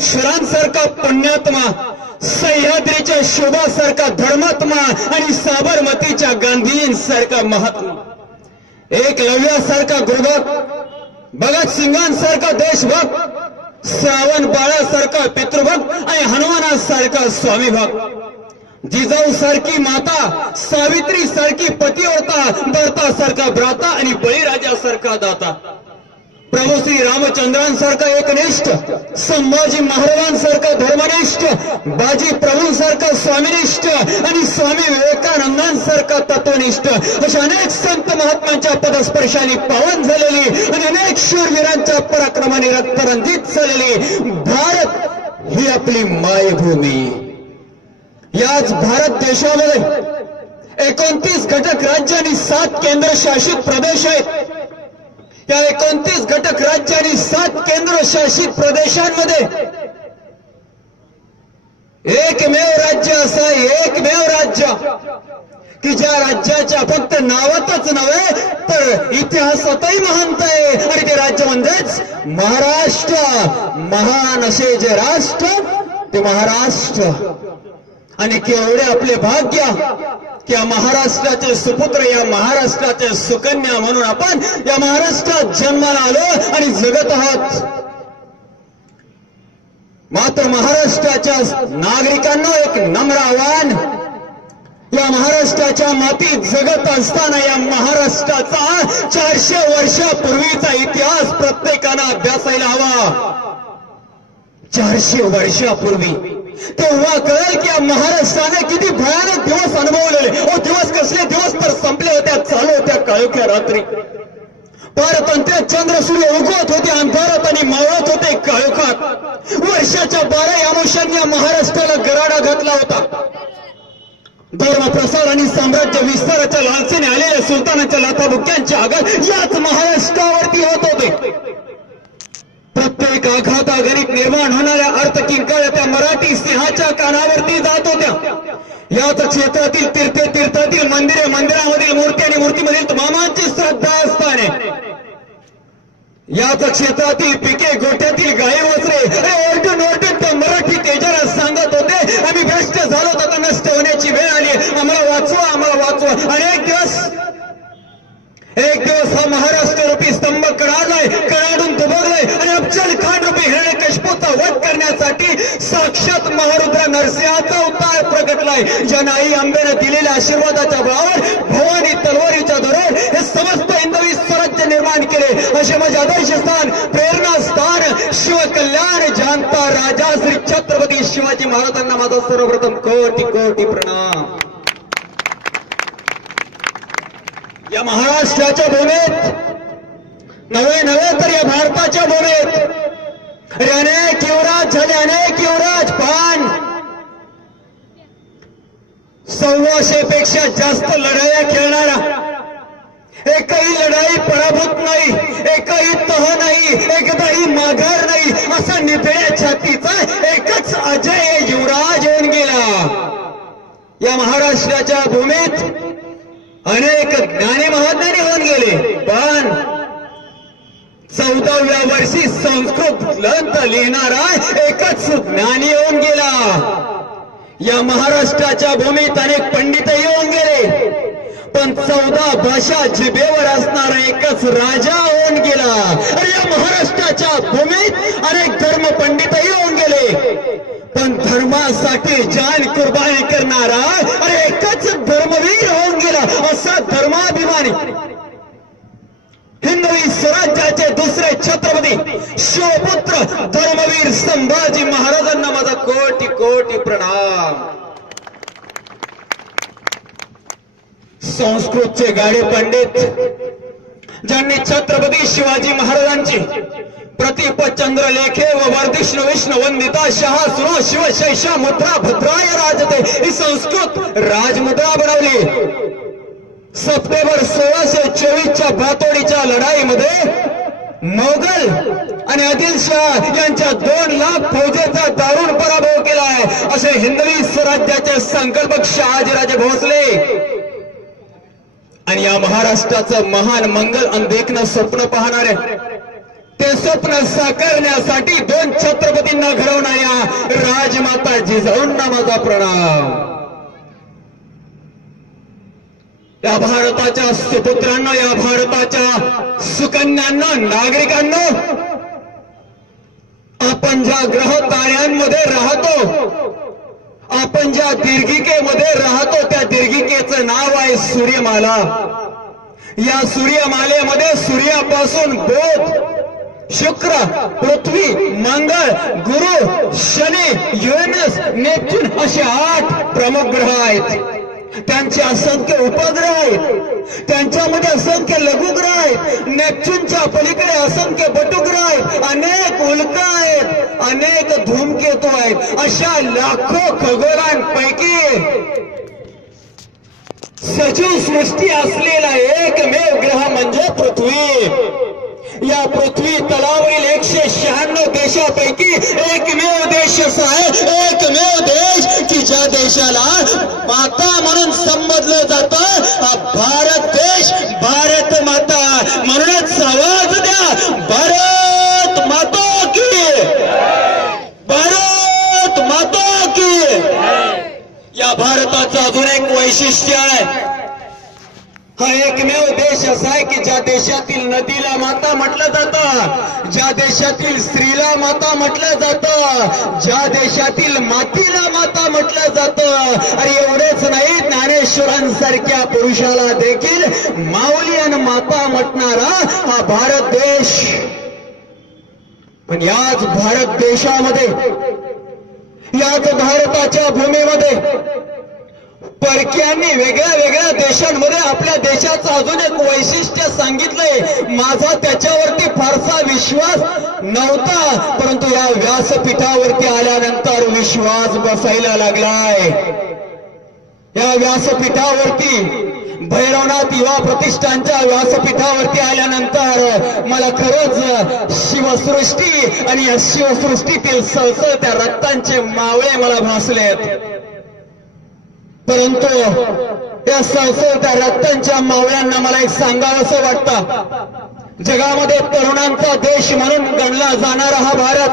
श्वरांसारखा पुण्यात्मा, सह्याद्रीच्या शोभासारखा धर्मात्मा आणि साबरमतीच्या गांधींसारखा महात्मा, एकलव्यासारखा गुरुभक्त, भगतसिंगांसारखा देशभक्त, श्रावण बाळासारखा पितृभक्त आणि हनुमानासारखा स्वामीभक्त, जिजाऊ सारखी माता, सावित्री सारखी पतिव्रता, भरता सारखा भ्राता आणि बळीराजासारखा दाता, प्रभू श्री रामचंद्रांसारखा एकनिष्ठ, संभाजी महाराजांसारखा धर्मनिष्ठ, बाजी प्रभूंसारखा स्वामीनिष्ठ आणि स्वामी विवेकानंदांसारखा तत्वनिष्ठ अशा अनेक संत महात्म्यांच्या पदस्पर्शाने पावन झालेली आणि अनेक शूरवीरांच्या पराक्रमाने रक्तरंजित झालेली भारत ही आपली मायभूमी. याच भारत देशामध्ये 29 घटक राज्य आणि 7 केंद्रशासित प्रदेश आहेत. या 29 घटक राज्य आणि 7 केंद्रशासित प्रदेशांमध्ये एकमेव राज्य असं एकमेव राज्य की ज्या राज्याच्या फक्त नावातच नव्हे तर इतिहासातही महानता आहे आणि ते राज्य म्हणजेच महाराष्ट्र. महान असे जे राष्ट्र ते महाराष्ट्र. आणि केवढे आपले भाग्य की या महाराष्ट्राचे सुपुत्र, या महाराष्ट्राचे सुकन्या म्हणून आपण या महाराष्ट्रात जन्माला आलो आणि जगत आहोत. मात्र महाराष्ट्राच्या नागरिकांना एक नम्र आव्हान, या महाराष्ट्राच्या मातीत जगत असताना या महाराष्ट्राचा 400 वर्षापूर्वीचा इतिहास प्रत्येकानं अभ्यासायला हवा. 400 वर्षापूर्वी तेव्हा कळेल की या महाराष्ट्राने किती भयानक दिवस अनुभवलेले. ओ दिवस कसले दिवस तर संपले होत्या, चालू होत्या काळोख्या रात्री. पारतंत्र्य चंद्र सूर्य उगवत होते अंधारात आणि मावळत होते काळोखात. वर्षाच्या 12 अमावस्यांनी या महाराष्ट्राला गराडा घातला होता. धर्म प्रसार आणि साम्राज्य विस्ताराच्या लालसेने आलेल्या सुलतानाच्या लाथाबुक्यांचे आघात याच महाराष्ट्रावरती होत होते. प्रत्येक आघातागणिक निर्माण होणाऱ्या अर्थकिंकाळ्या त्या मराठी सिंहाच्या कानावरती जात होत्या. याच क्षेत्रातील तीर्थे तीर्थातील मंदिरे मंदिरामधील मूर्ती आणि मूर्तीमधील मामांची श्रद्धास्थाने, याच क्षेत्रातील पिके गोठ्यातील गाई वस्त्रे ओरडून ओरडून त्या मराठी तेजाला सांगत होते आम्ही भ्रष्ट झालो, आता नष्ट होण्याची वेळ आली, आम्हाला वाचवा आम्हाला वाचवा. आणि एक दिवस हा महाराष्ट्र रूपी स्तंभ कडाडलाय, कडाडून दुबगलाय आणि अफजल खान रूपी हिरण्यकश्यपूचा वध करण्यासाठी साक्षात महारुद्र नरसिंहाचा अवतार प्रगटलाय. ज्यानं आई आंबेनं दिलेल्या आशीर्वादाच्या बळावर भवानी तलवारीच्या धरून हे समस्त हिंदवी स्वराज्य निर्माण केले. असे माझे आदर्श स्थान, प्रेरणा स्थान, शिवकल्याण जानता राजा श्री छत्रपती शिवाजी महाराजांना माझा सर्वप्रथम कोटी कोटी प्रणाम. या महाराष्ट्राच्या भूमीत नव्हे तर या भारताच्या भूमीत अनेक युवराज झाले, अनेक युवराज. पण 125 पेक्षा जास्त लढाया खेळणारा, एकही लढाई पराभूत नाही, एकही तह नाही, एकदाही माघार नाही असा निधड्या छातीचा एकच अजय युवराज होऊन गेला. या महाराष्ट्राच्या भूमीत अनेक ज्ञानी महाज्ञानी होऊन गेले, पण 14व्या वर्षी संस्कृत ग्रंथ लिहिणारा एकच ज्ञानी होऊन गेला. या महाराष्ट्राच्या भूमीत अनेक पंडितही होऊन गेले, पण 14 भाषा जिभेवर असणारा एकच राजा होऊन गेला. आणि या महाराष्ट्राच्या भूमीत अनेक धर्म पंडितही होऊन गेले, पण धर्मासाठी जान कुर्बानी करणारा आणि एकच धर्मवीर होऊन गेला. असा धर्माभिमानी हिंदवी स्वराज्याचे दुसरे छत्रपती शिवपुत्र धर्मवीर संभाजी महाराजांना माझा कोटी कोटी प्रणाम. संस्कृतचे गाडे पंडित ज्यांनी छत्रपती शिवाजी महाराजांची प्रतीप चंद्रलेखे व वर्धिष्णु विष्णु वंदिता शहा सुनो शिवशैषा मुद्रा भद्राय राजते ही संस्कृत राजमुद्रा बनवली. सप्टेंबर 1624च्या भातोडीच्या लढाईमध्ये मोगल आणि आदिलशाह यांच्या 2 लाख फौजेचा दारुण पराभव केला आहे असे हिंदवी स्वराज्याचे संकल्पक शहाजीराजे भोसले आणि या महाराष्ट्राचं महान मंगल अनदेखणं स्वप्न पाहणारे ते स्वप्न साकारण्यासाठी 2 छत्रपतींना घडवणाऱ्या राजमाता जिजाऊंना माझा प्रणाम. या भारताच्या सुपुत्रांना, या भारताच्या सुकन्यांना, नागरिकांना, आपण ज्या ग्रह ताऱ्यांमध्ये राहतो, आपण ज्या दीर्घिकेमध्ये राहतो, त्या दीर्घिकेचं नाव आहे सूर्यमाला. या सूर्यमालेमध्ये सूर्यापासून बुध, शुक्र, पृथ्वी, मंगळ, गुरु, शनी, युरेनस, नेपच्यून असे 8 प्रमुख ग्रह आहेत. त्यांचे असंख्य उपग्रह आहेत, त्यांच्यामध्ये असंख्य लघुग्रह आहेत, नेपच्यूनच्या पलीकडे असंख्य बटुग्रह आहेत, अनेक उल्का आहेत, अनेक धूमकेतू आहेत. अशा लाखो खगोलांपैकी सजीव सृष्टी असलेला एकमेव ग्रह म्हणजे पृथ्वी. या पृथ्वी तलावरील 196 देशापैकी एकमेव देश असा आहे, एकमेव देश की ज्या देशाला माता म्हणून संबोधलं जातं, हा भारत देश, भारत माता. म्हणूनच आवाज द्या, भारत माता की, भारत माता की. या भारताचं अजून एक वैशिष्ट्य आहे. हा एकमेव देश असा आहे की ज्या देशातील नदीला माता म्हटलं जातं, ज्या देशातील स्त्रीला माता म्हटलं जातं, ज्या देशातील मातीला माता म्हटलं जातं. आणि एवढेच नाही, ज्ञानेश्वरांसारख्या पुरुषाला देखील माऊली आणि माता म्हटणारा हा भारत देश. पण याच भारत देशामध्ये, याच भारताच्या भूमीमध्ये परक्यांनी वेगळ्या वेगळ्या देशांमध्ये आपल्या देशाचं अजून एक वैशिष्ट्य सांगितलंय. माझा त्याच्यावरती फारसा विश्वास नव्हता, परंतु या व्यासपीठावरती आल्यानंतर विश्वास बसायला लागलाय. या व्यासपीठावरती, भैरवनाथ युवा प्रतिष्ठानच्या व्यासपीठावरती आल्यानंतर मला खरंच शिवसृष्टी आणि या शिवसृष्टीतील सळसळत्या रक्तांचे मावळे मला भासलेत. परंतु या सळसळत्या रक्तांच्या मावळ्यांना मला एक सांगावंसं वाटतं. जगामध्ये तरुणांचा देश म्हणून गणला जाणारा हा भारत,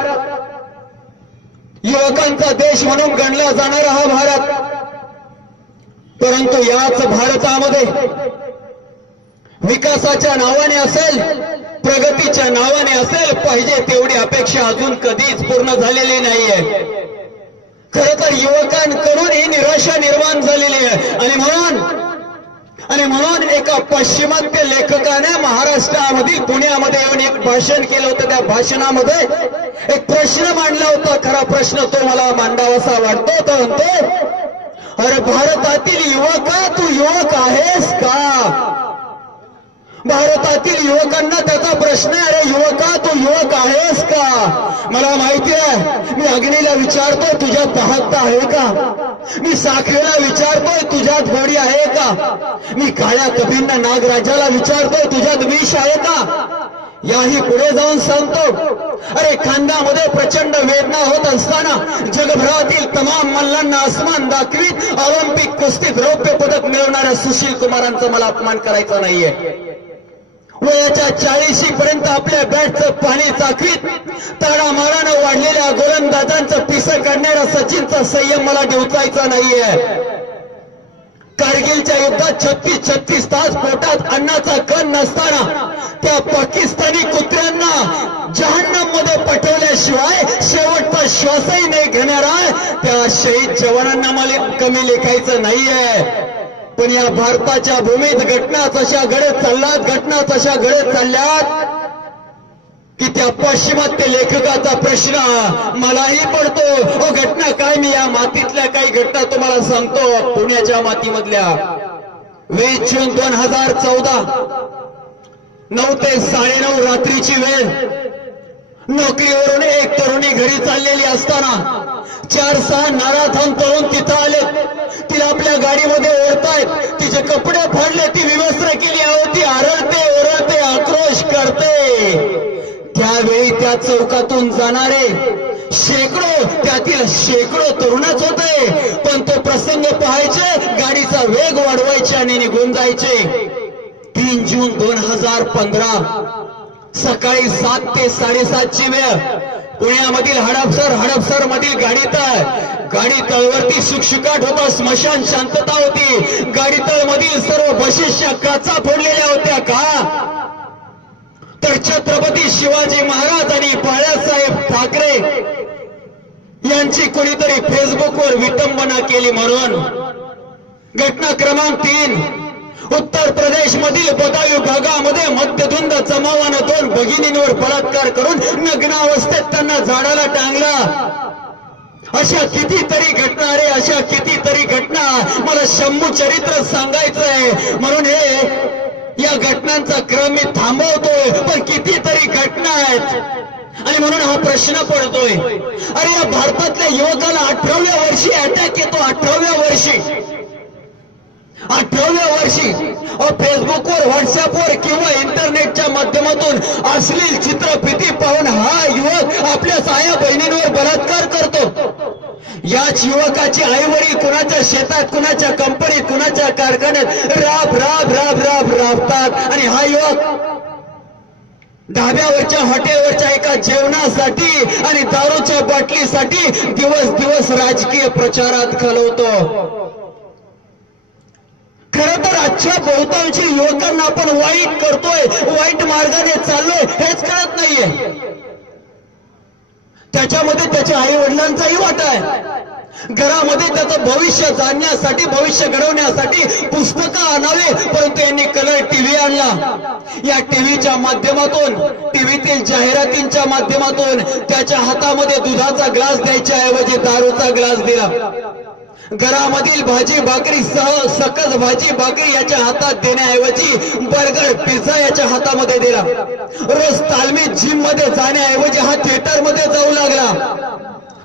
युवकांचा देश म्हणून गणला जाणारा हा भारत, परंतु याच भारतामध्ये विकासाच्या नावाने असेल, प्रगतीच्या नावाने असेल, पाहिजे तेवढी अपेक्षा अजून कधीच पूर्ण झालेली नाहीये. खरं तर युवकांकडून ही निराशा निर्माण झालेली आहे. आणि म्हणून एका पाश्चिमात्य लेखकाने महाराष्ट्रामधील पुण्यामध्ये येऊन एक भाषण केलं होतं. त्या भाषणामध्ये एक प्रश्न मांडला होता. खरा प्रश्न तो मला मांडावासा वाटतो. तो म्हणतो, अरे भारतातील युवका, तू युवक आहेस का? भारतातील युवकांना त्याचा प्रश्न आहे, अरे युवका, तू युवक आहेस का? मला माहिती आहे, मी अग्नीला विचारतोय, तुझ्यात दाहकता आहे का? मी साखरेला विचारतोय, तुझ्यात गोडी आहे का? मी काळ्या कबींना, नागराजाला विचारतोय, तुझ्यात विष आहे का? याही पुढे जाऊन सांगतो, अरे खांद्यामध्ये प्रचंड वेदना होत असताना जगभरातील तमाम मल्लांना आसमान दाखवीत ऑलिम्पिक कुस्तीत रौप्य पदक मिळवणाऱ्या सुशील कुमारांचा मला अपमान करायचा नाहीये. वयाच्या 40 पर्यंत आपल्या बॅटचं पाणी चाकवीत ताडामारानं वाढलेल्या गोलंदाजांचं पिसं काढणाऱ्या सचिनचा संयम मला डिवचायचा नाहीये. कारगिलच्या युद्धात 36 तास पोटात अन्नाचा कण नसताना त्या पाकिस्तानी कुत्र्यांना जहन्नममध्ये पाठवल्याशिवाय शेवटचा श्वासही नाही घेणारा त्या शहीद जवानांना मला कमी लेखायचं नाहीये. पण या भारताच्या भूमीत घटना तशा घडत चालल्यात, घटना तशा घडत चालल्यात की त्या पाश्चिमात्य लेखकाचा प्रश्न मलाही पडतो. घटना काय? मी या मातीतल्या काही घटना तुम्हाला सांगतो. पुण्याच्या मातीमधल्या 20 जून 2014 9 ते 9:30 रात्रीची वेळ. नोकरीवरून एक तरुणी घरी चाललेली असताना 4-6 नाराथान तरुण तिथं आले. तिला आपल्या गाडीमध्ये ओढतायत, तिचे कपडे फाडले, ती विवस्त्र केली होती, आरडते, ओरडते, आक्रोश करते. त्यावेळी त्या चौकातून जाणारे त्यातील शेकडो तरुणच होते. पण तो प्रसंग पाहायचे, गाडीचा वेग वाढवायचे आणि निघून जायचे. 3 जून 2015 सकाळी 7 ते 7:30ची वेळ. पुण्यामधील हडपसर मधील गाडीतळवरती शुकशुकाट होता, स्मशान शांतता होती. गाडीतळ मधील सर्व बसेसच्या काचा फोडलेल्या होत्या का? तर छत्रपती शिवाजी महाराज आणि बाळासाहेब ठाकरे यांची कोणीतरी फेसबुकवर विटंबना केली म्हणून. घटना क्रमांक 3, उत्तर प्रदेश मधील बदायूं भागामध्ये मध्यधुंद जमावानं 2 भगिनींवर बलात्कार करून नग्नावस्थेत त्यांना झाडाला टांगला. अशा कितीतरी घटना रे, अशा कितीतरी घटना. मला शंभू चरित्र सांगायचंय म्हणून या घटनांचा क्रम मी थांबवतोय, पण कितीतरी घटना आहेत आणि म्हणून हा प्रश्न पडतोय. अरे या भारतातल्या युवकाला 18व्या वर्षी अटॅक येतो. 18व्या वर्षी फेसबुकवर, व्हॉट्सअपवर किंवा इंटरनेटच्या माध्यमातून अश्लील चित्रफिती पाहून हा युवक आपल्या साया बहिणींवर बलात्कार करतो. याच युवकाची आईवडील कुणाच्या शेतात, कुणाच्या कंपनीत, कुणाच्या कारखान्यात राबतात आणि हा युवक ढाब्यावरच्या, हॉटेलवरच्या एका जेवणासाठी आणि दारूच्या बाटलीसाठी दिवस राजकीय प्रचारात घालवतो. खरं तर आजच्या बहुतांशी युवकांना आपण वाईट करतोय, वाईट मार्गाने चाललोय हेच कळत नाहीये. त्याच्यामध्ये त्याच्या आई वडिलांचाही वाटा आहे. घरामध्ये त्याचं भविष्य जाणण्यासाठी, भविष्य घडवण्यासाठी पुस्तकं आणावे, परंतु यांनी कलर टीव्ही आणला. या टीव्हीच्या माध्यमातून, टीव्हीतील जाहिरातींच्या माध्यमातून त्याच्या हातामध्ये दुधाचा ग्लास द्यायच्या ऐवजी दारूचा ग्लास दिला. घरामधील भाजी भाकरी सह सकस भाजी भाकरी याच्या हातात देण्याऐवजी बर्गर पिझ्झा याच्या हातामध्ये दिला. रोज तालमीत जिम मध्ये जाण्याऐवजी हा थिएटर मध्ये जाऊ लागला.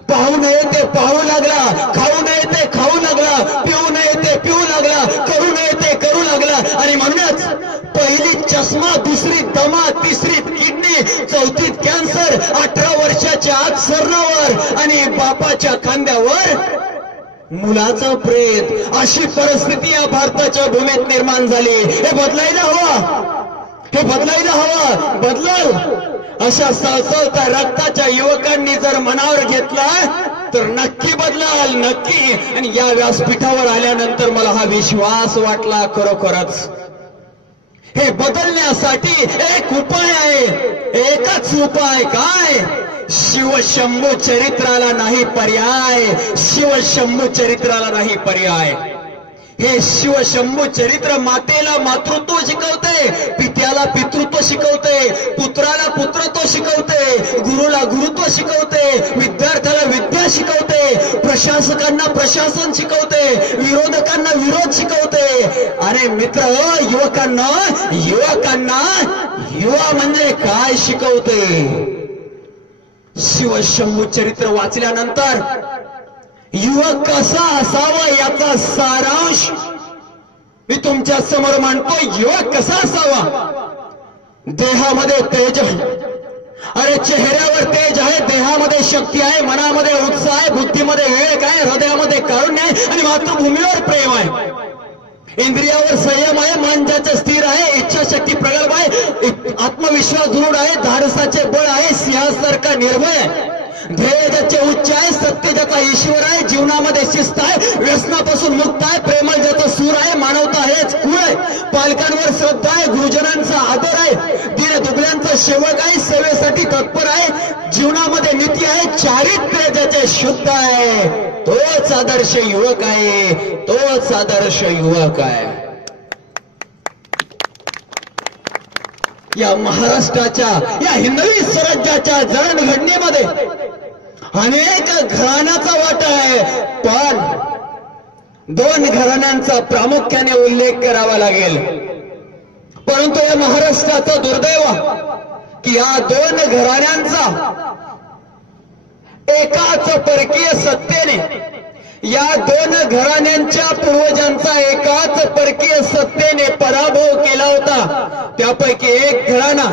पाहू नये ते पाहू लागला, खाऊ नये ते खाऊ लागला, पिऊ नये ते पिऊ लागला, करू नये ते करू लागला. आणि म्हणूनच पहिली चष्मा, दुसरी दमा, तिसरी किडनी, चौथीत कॅन्सर, 18 वर्षाच्या आत सरणावर आणि बापाच्या खांद्यावर मुलाचं प्रेत. अशी परिस्थिती या भारताच्या भूमीत निर्माण झाली. हे बदलायला हवं. बदलल. अशा सळसळत्या रक्ताच्या युवकांनी जर मनावर घेतला तर नक्की बदलाल, नक्की. आणि या व्यासपीठावर आल्यानंतर मला हा विश्वास वाटला खरोखरच. हे बदलण्यासाठी एक उपाय आहे, एकच उपाय. काय? शिवशंभू चरित्राला नाही पर्याय. शिवशंभू चरित्राला नाही पर्याय. हे शिवशंभू चरित्र मातेला मातृत्व शिकवते, पित्याला पितृत्व शिकवते, पुत्राला पुत्रत्व शिकवते, गुरुला गुरुत्व शिकवते, विद्यार्थ्याला विद्या शिकवते, प्रशासकांना प्रशासन शिकवते, विरोधकांना विरोध शिकवते. अरे मित्र, युवकांना युवा म्हणजे काय शिकवते? शिवशंभू चरित्र वाचल्यानंतर युवक कसा असावा याचा सारांश मी तुमच्या समोर मांडतो. युवक कसा असावा? देहामध्ये तेज आहे. अरे चेहऱ्यावर तेज आहे, देहामध्ये शक्ती आहे, मनामध्ये उत्साह आहे, बुद्धीमध्ये विवेक आहे, हृदयामध्ये कारुण्य आहे आणि मातृभूमीवर प्रेम आहे. इंद्रियावर संयम आहे, मन ज्याचं स्थिर आहे, इच्छाशक्ती प्रगल्भ आहे, आत्मविश्वास दृढ आहे, धाडसाचे बळ आहे, सिंहासारखा निर्भय आहे, ध्येय ज्याचे उच्च आहे, सत्य ज्याचा ईश्वर आहे, जीवनामध्ये शिस्त आहे, व्यसनापासून मुक्त आहे, प्रेमळ ज्याचा सूर आहे, मानवता हेच कुळ आहे, पालकांवर श्रद्धा आहे, गुरुजनांचा आदर आहे, दीन दुबळ्यांचा सेवक आहे, सेवेसाठी तत्पर आहे, जीवनामध्ये नीती आहे, चारित्र्य ज्याचे शुद्ध आहे, तोच आदर्श युवक आहे, तोच आदर्श युवक आहे. या महाराष्ट्राच्या, या हिंदवी स्वराज्याच्या जडणघडणीमध्ये अनेक घराण्याचा वाटा आहे, पण 2 घराण्यांचा प्रामुख्याने उल्लेख करावा लागेल. परंतु या महाराष्ट्राचं दुर्दैव की या 2 घराण्यांचा एकाच परकीय सत्तेने, या 2 घराण्यांच्या पूर्वजांचा एकाच परकीय सत्तेने पराभव केला होता. त्यापैकी एक घराणा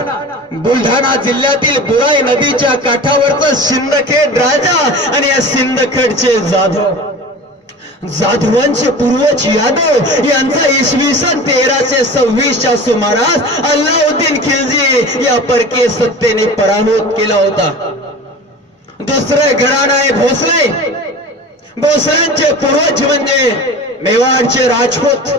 बुलढाणा जिल्ह्यातील बुराई नदीच्या काठावरचा सिंदखेड राजा आणि या सिंदखेडचे जाधव. जाधवांचे पूर्वज यादव यांचा इसवी सन 1326च्या सुमारास अल्लाउद्दीन खिलजी या परकीय सत्तेने पराभूत केला होता. दुसरे घराणं आहे भोसले. भोसल्यांचे पूर्वज म्हणजे मेवाडचे राजपूत.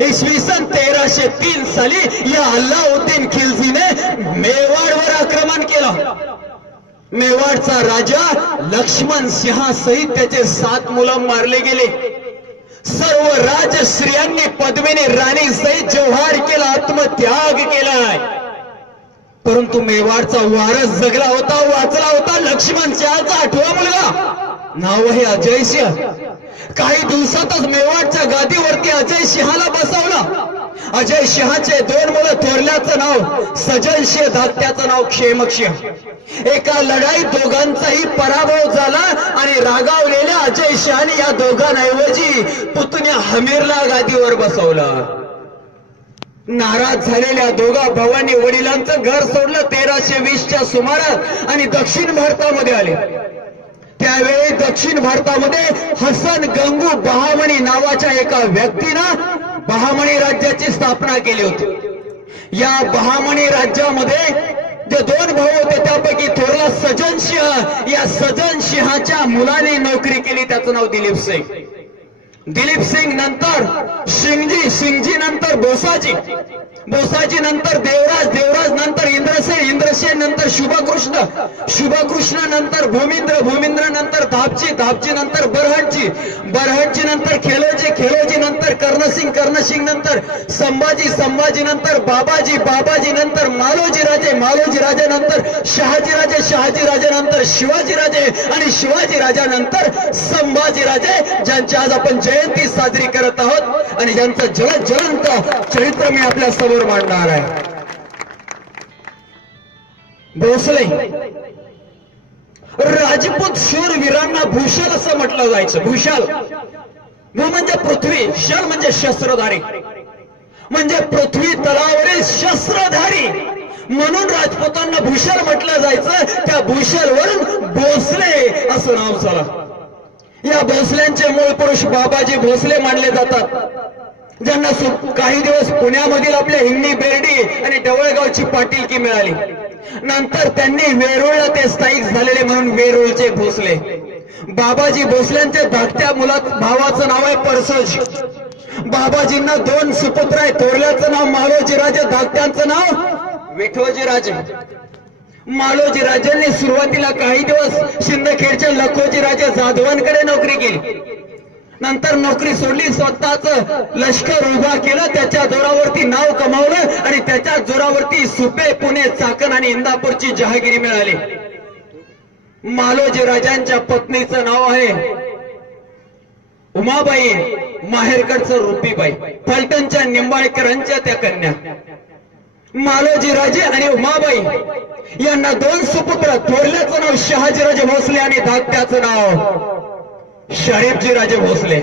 इसवी सन 1303 साली या अल्लाउद्दीन खिलजीने मेवाडवर आक्रमण केलं. मेवाडचा राजा लक्ष्मण सिंहासहित त्याचे 7 मुलं मारले गेले. सर्व राजश्रियांनी पद्मिनी राणी सहित जोहार केला, आत्मत्याग केलाय. परंतु मेवाडचा वारस जगला होता, वाचला होता. लक्ष्मण सिंहाचा 8वा मुलगा, नाव आहे अजय सिंह. काही दिवसातच मेवाडच्या गादीवरती अजय सिंहाला बसवलं. अजय सिंहाचे 2 मुलं, थोरल्याचं नाव सजन सिंह, धाकट्याचं नाव क्षेमक सिंह. एका लढाईत दोघांचाही पराभव झाला आणि रागावलेल्या अजय सिंहाने या दोघांऐवजी पुतण्या हमीरला गादीवर बसवलं. नाराज झालेल्या दोघा भावांनी वडिलांचं घर सोडलं 1320च्या सुमारास आणि दक्षिण भारतामध्ये आले. त्यावेळी दक्षिण भारतामध्ये हसन गंगू बहामणी नावाच्या एका व्यक्तीनं बहामणी राज्याची स्थापना केली होती. या बहामणी राज्यामध्ये जे 2 भाऊ होते त्यापैकी थोरला सजन सिंह, या सजन सिंहाच्या मुलाने नोकरी केली. त्याचं नाव दिलीप सिंग. दिलीप सिंग नंतर सिंगजी, सिंगजी नंतर बोसाजी, बोसाजी नंतर देवराज, देवराज नंतर इंद्रसेन, इंद्रसेन नंतर शुभकृष्ण, शुभकृष्ण नंतर भूमिंद्र, भूमिंद्र नंतर धापची, धापची नंतर बरहटजी, बरहटजी नंतर खेलोजी, खेलोजी नंतर कर्णसिंग, कर्णसिंग नंतर संभाजी, संभाजी नंतर बाबाजी, बाबाजी नंतर मालोजी राजे, मालोजी राजे नंतर शहाजी राजे, शहाजी राजे नंतर शिवाजी राजे आणि शिवाजी राजानंतर संभाजी राजे, ज्यांची आज आपण जयंती साजरी करत आहोत आणि ज्यांचं ज्वलंत चरित्र मी आपल्या समोर मांडणार आहे. भोसले राजपूत शूरवीरांना भूषल असं म्हटलं जायचं. भूषल, भू म्हणजे पृथ्वी, शल म्हणजे शस्त्रधारी, म्हणजे पृथ्वी तलावरील शस्त्रधारी, म्हणून राजपूतांना भूषल म्हटलं जायचं. त्या भूषलवरून भोसले असं नाव झालं. या भोसल्यांचे मूळ पुरुष बाबाजी भोसले मानले जातात, ज्यांना काही दिवस पुण्यामधील आपल्या हिंगणी, बेर्डी आणि ढवळगावची पाटीलकी मिळाली. नंतर त्यांनी वेरूळला ते स्थायिक झालेले म्हणून वेरूळचे भोसले. बाबाजी भोसल्यांच्या धाकट्या भावाचं नाव आहे परसोजी. बाबाजींना 2 सुपुत्र आहेत. थोरल्याचं नाव मालोजी राजे, धाकट्यांचं नाव विठोजी राजे. मालोजी राजांनी सुरुवातीला काही दिवस सिंदखेडच्या लखोजी राजे जाधवांकडे नोकरी केली. नंतर नोकरी सोडली, स्वतःच लष्कर उभा केलं, त्याच्या जोरावरती नाव कमावलं आणि त्याच्या जोरावरती सुपे, पुणे, चाकण आणि इंदापूरची जहागिरी मिळाली. मालोजी राजांच्या पत्नीचं नाव आहे उमाबाई, माहेरकडचं रुपीबाई. फलटणच्या निंबाळकरांच्या त्या कन्या. मालोजी राजे आणि उमाबाई यांना 2 सुपुत्र. थोरल्याचं नाव शहाजीराजे भोसले आणि धाकट्याचं नाव शरीफजी राजे भोसले.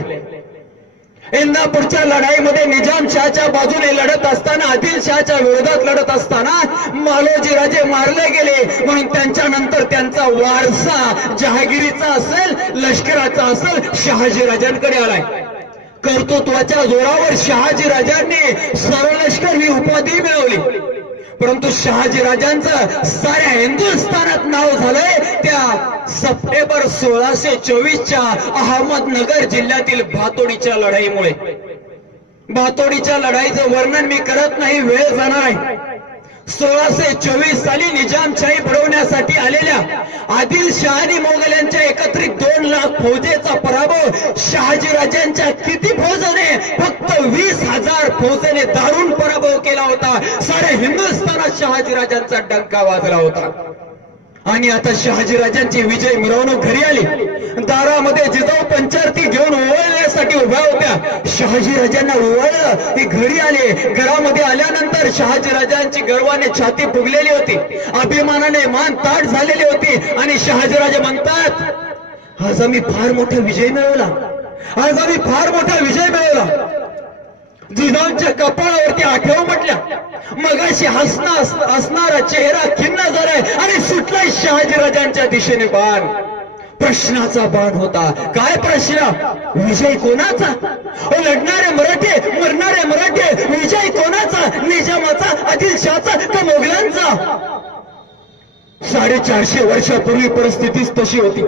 इंदापूरच्या लढाईमध्ये निजामशाहच्या बाजूने लढत असताना, आदिलशहाच्या विरोधात लढत असताना मालोजी राजे मारले गेले. म्हणून त्यांच्यानंतर त्यांचा वारसा जहागिरीचा असेल, लष्कराचा असेल, शहाजी राजांकडे आलाय. कर्तृत्वाच्या जोरावर शहाजी राजांनी सर्वलष्कर ही उपाधी मिळवली. परंतु शहाजी राजांचं साऱ्या हिंदुस्थानात नाव झालंय त्या सप्टेंबर 1624च्या अहमदनगर जिल्ह्यातील भातोडीच्या लढाईमुळे. भातोडीच्या लढाईचं वर्णन मी करत नाही, वेळ जाणार आहे. 1624 साली निजामशाही बुडवण्यासाठी आलेल्या आदिलशहानी मोगल्यांच्या एकत्रित 2 लाख फौजेचा पराभव शहाजी राजांच्या किती फौजेने? फक्त 20,000 फौजेने दारुण पराभव केला होता. सारे हिंदुस्थानात शहाजी राजांचा डंका वाजला होता. आणि आता शहाजी राजांची विजय मिरवणूक घरी आली. दारामध्ये जिजाऊ पंचारती घेऊन ओवाळण्यासाठी उभ्या होत्या. शहाजी राजांना ओवाळलं, ते घरी आले. घरामध्ये आल्यानंतर शहाजी राजांची गर्वाने छाती फुगलेली होती, अभिमानाने मान ताट झालेली होती. आणि शहाजी राजे म्हणतात, आज आम्ही फार मोठा विजय मिळवला, आज आम्ही फार मोठा विजय मिळवला. जिजाऊंच्या कपाळावरती आठव म्हटल्या. मगाशी असणारा चेहरा खिन्न झालाय आणि सुटलाय शहाजी राजांच्या दिशेने बाण. प्रश्नाचा बाण होता. काय प्रश्न? विजय कोणाचा? लढणारे मराठे, मरणारे मराठे, विजय कोणाचा? निजामाचा, आदिलशहाचा का मोगलांचा? 450 वर्षापूर्वी परिस्थितीच तशी होती.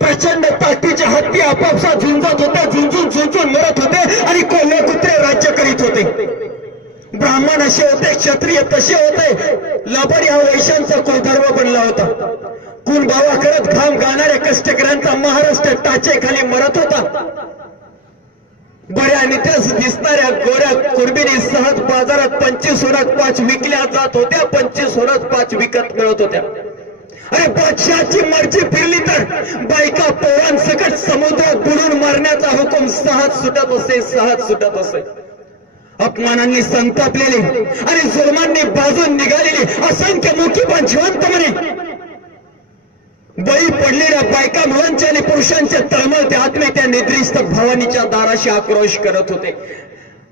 प्रचंड ताकदीच्या हत्ती आपापसात झुंजत होत्या, झुंजून मरत होते आणि कोल्हे कुत्रे राज्य करीत होते. ब्राह्मण असे होते, क्षत्रिय तसे होते. लबाडी हा वैश्यांचा कुलधर्म बनला होता. कुल बावा करत घाम गाणाऱ्या कष्टकऱ्यांचा महाराष्ट्र टाचेखाली मरत होता. बऱ्या नित्यास दिसणाऱ्या गोऱ्या कुर्बीने सहज बाजारात 25 सोन्यात 5 विकल्या जात होत्या, 25 सोन्यात 5 विकत मिळत होत्या. अरे बादशहाची मर्जी फिरली तर बायका पोरांसकट समुद्रात बुडून मारण्याचा हुकूम सहज सुटत असे. अपमानांनी संतापलेली आणि जुलमांनी बाजून निघालेली असंख्य मुखी पण जिवंतपणे बळी पडलेल्या बायका, मुलांच्या आणि पुरुषांच्या तळमळते आत्मे त्या निद्रिस्त भवानीच्या दाराशी आक्रोश करत होते.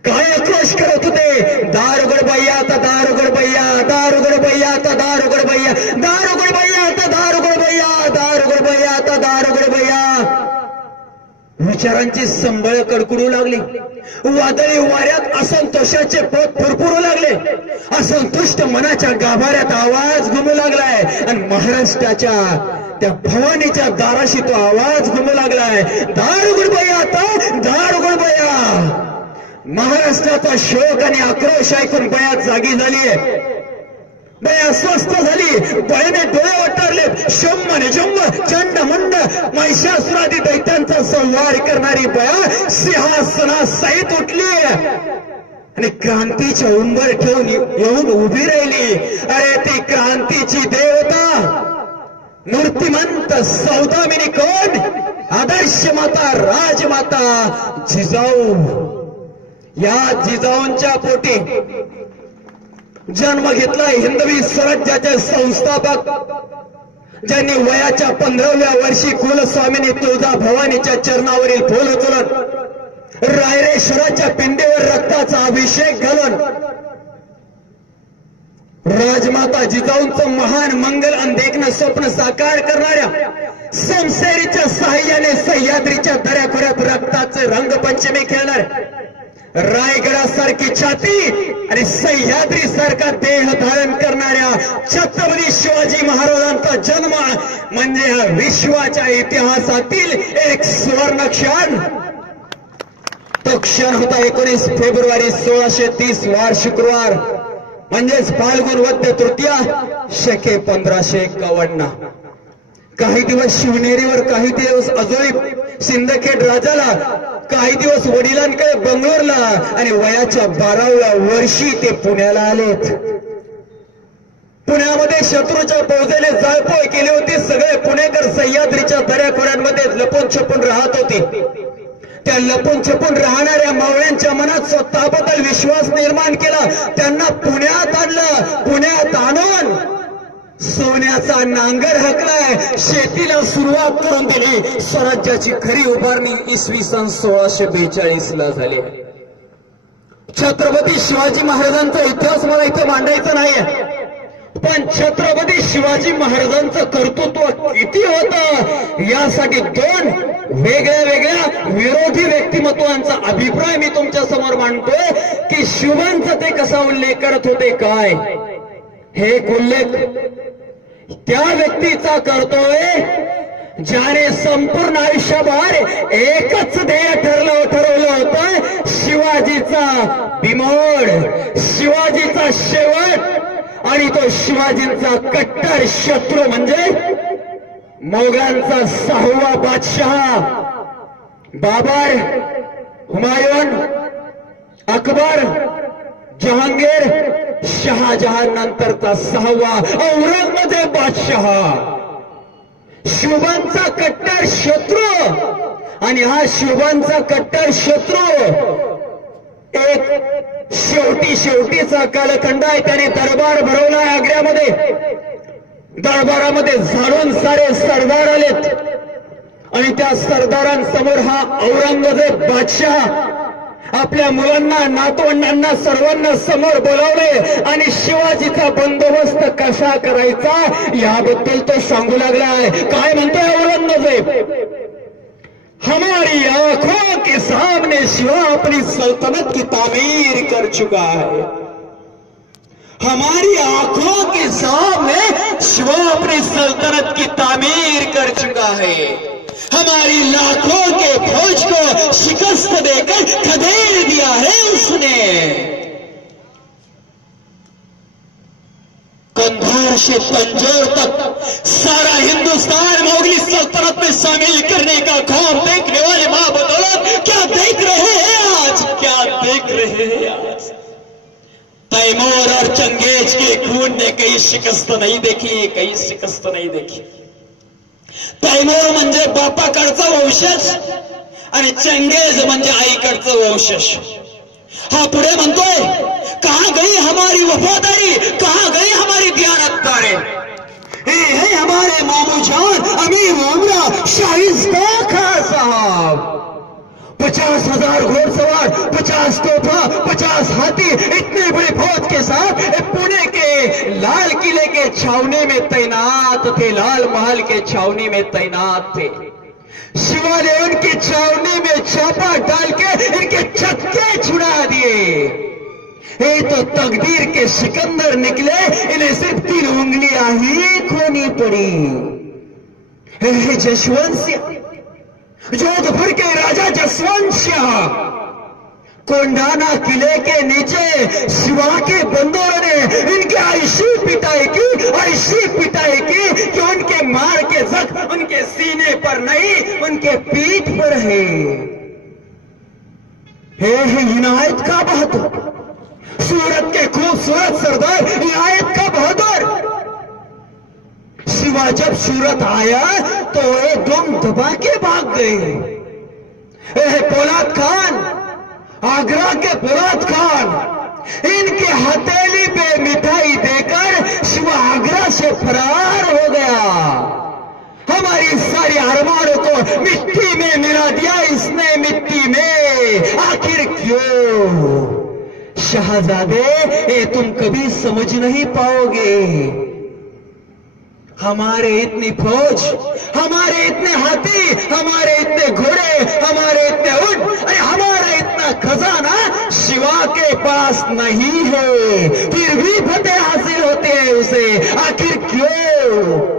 काय आक्रोश करत होते? दार उघड बाईया, आता दार उघड बाईया, दार उघड बाईया, आता दार उघड बाईया, दार उघड बाईया, आता दार उघड बाईया, दार उघड बाईया, आता दार उघड बाईया. विचारांची संबळ कडकडू लागली. वादळी वाऱ्यात असंतोषाचे पोट फुरफुरू लागले. असंतुष्ट मनाच्या गाभाऱ्यात आवाज घुमू लागलाय आणि महाराष्ट्राच्या त्या भवानीच्या दाराशी तो आवाज घुमू लागलाय. दार उघड बाईया, आता दार उघड बाईया. महाराष्ट्राचा शोक आणि आक्रोश ऐकून बया जागी झालीय. बया अस्वस्थ झाली. बयाने डोळे वटारले. शम्म निजम्म चंड मंड महिषासुरादी दैत्यांचा संहार करणारी बया सिंहासनासहित उठली आणि क्रांतीच्या उंबर ठेवून येऊन उभी राहिली. अरे ती क्रांतीची देवता, मूर्तिमंत सौदामिनी कोण? आदर्श माता, राजमाता जिजाऊ. या जिजाऊंच्या पोटी जन्म घेतलाय हिंदवी स्वराज्याचे संस्थापक, ज्यांनी वयाच्या 15व्या वर्षी कुलस्वामिनी तुळजा भवानीच्या चरणावरील फूल उचलून रायरेश्वराच्या पिंडीवर रक्ताचा अभिषेक घालून राजमाता जिजाऊंचं महान मंगल आणि देखणं स्वप्न साकार करणाऱ्या समशेरीच्या साह्याने सह्याद्रीच्या दऱ्याखोऱ्यात रक्ताचे रंगपंचमी खेळणार रायगडासारखी छाती आणि सह्याद्री सारखा देह धारण करणाऱ्या छत्रपती शिवाजी महाराजांचा जन्म म्हणजे हा विश्वाच्या इतिहासातील एक सुवर्ण क्षण. तो क्षण होता 19 फेब्रुवारी 1630 वार शुक्रवार, म्हणजेच फाल्गुन वद्य तृतीया शके 1551. काही दिवस शिवनेरीवर, काही दिवस अजोळी सिंदखेड राजाला, काही दिवस वडिलांकडे बंगलोरला आणि वयाच्या 12व्या वर्षी ते पुण्याला आलेत. पुण्यामध्ये शत्रूच्या फौजेने जाळपोळ केली होती. सगळे पुणेकर सह्याद्रीच्या दऱ्याखोऱ्यांमध्ये लपून छपून राहत होते. त्या लपून छपून राहणाऱ्या मावळ्यांच्या मनात स्वतःबद्दल विश्वास निर्माण केला. त्यांना पुण्यात आणलं. पुण्यात आणून सोन्याचा नांगर हाकलाय. शेतीला सुरुवात करून दिली. स्वराज्याची खरी उभारणी इसवी सन 1642 ला झाली. छत्रपती शिवाजी महाराजांचा इतिहास मला इथं मांडायचा नाहीये, पण छत्रपती शिवाजी महाराजांचं कर्तृत्व किती होतं यासाठी 2 वेगळ्या विरोधी व्यक्तिमत्वांचा अभिप्राय मी तुमच्या समोर मांडतो की शिवांचा ते कसा उल्लेख करत होते. काय हे उल्लेख त्या व्यक्तीचा करतोय ज्याने संपूर्ण आयुष्यभर एकच ध्येय ठरवलं होतं, शिवाजीचा बिमोड, शिवाजीचा शेवट आणि तो शिवाजींचा कट्टर शत्रू म्हणजे मोगलांचा 6वा बादशाह बाबर, हुमायून, अकबर, जहांगीर, शहाजहान नंतरचा 6वा औरंगजेब बादशाह. शिवांचा कट्टर शत्रू आणि हा शिवांचा कट्टर शत्रू एक शेवटीचा कालखंड आहे. त्याने दरबार भरवलाय आग्र्यामध्ये. दरबारामध्ये झाडून सारे सरदार आलेत आणि त्या सरदारांसमोर हा औरंगजेब बादशाह आपल्या मुलांना, नातवंडांना, सर्वांना समोर बोलावले आणि शिवाजीचा बंदोबस्त कसा करायचा याबद्दल तो सांगू लागलाय. काय म्हणतोय औरंगजेब, हमारी आंखों के सामने शिवा अपनी सल्तनत की तामीर कर चुका है। हमारी आंखों के सामने शिवा अपनी सल्तनत की तामीर कर चुका है। हमारी लाखों के फौज को शिकस्त देकर खदेड़ दिया है उसने। कंधार से तंजौर तक सारा हिंदुस्तान मुगली सल्तनत में शामिल करने का ख्वाब देखने वाले मां बदौलत क्या देख रहे हैं आज, क्या देख रहे हैं आज। तैमूर और चंगेज के खून ने कहीं शिकस्त नहीं देखी, कहीं शिकस्त नहीं देखी। तैमूर म्हणजे बापाकडचा वंशज आणि चंगेज म्हणजे आईकडचं वंशज। हा पुढे म्हणतोय, कहां गई हमारी वफादारी, कहां गई हमारी दियानतदारी। है हमारे मामू जान अमीर उमरा शाइस्ता खां साहब। 50,000 घोड़सवार, 50 तोफा, 50 हाथी, इतनी बड़ी फौज के साथ पुणे के लाल किले के छावनी में तैनात थे, लाल महल के छावनी में तैनात थे। शिवा ने उनकी छावनी में छापा डाल के इनके छक्के छुड़ा दिए। ये तो तकदीर के सिकंदर निकले, इन्हें सिर्फ 3 उंगलियां ही खोनी पड़ी। जशवंत सिंह, जोधपुर के राजा जसवंत सिंह, कोंडाना किले के नीचे शिवा के बंदों ने इनकी ऐसी पिटाई की कि उनके मार के जख्म उनके सीने पर नहीं, उनके पीठ पर है। इनायत का बहादुर, सूरत के खूबसूरत सरदार इनायत का बहादुर। शिवा जब सूरत आया तो ये दम दबा के भाग गए। पोलाद खान, आगरा के पोलाद खान, इनके हथेली पे मिठाई देकर शिवा आगरा से फरार हो गया। हमारी सारी अरमानों को मिट्टी में मिला दिया इसने, मिट्टी में। आखिर क्यों? शहजादे, ये तुम कभी समझ नहीं पाओगे। हमारे इतनी फौज, हमारे इतने हाथी, हमारे इतने घोड़े, हमारे इतने ऊंट, अरे हमारा इतना खजाना शिवा के पास नहीं है, फिर भी फतेह हासिल होते हैं उसे। आखिर क्यों?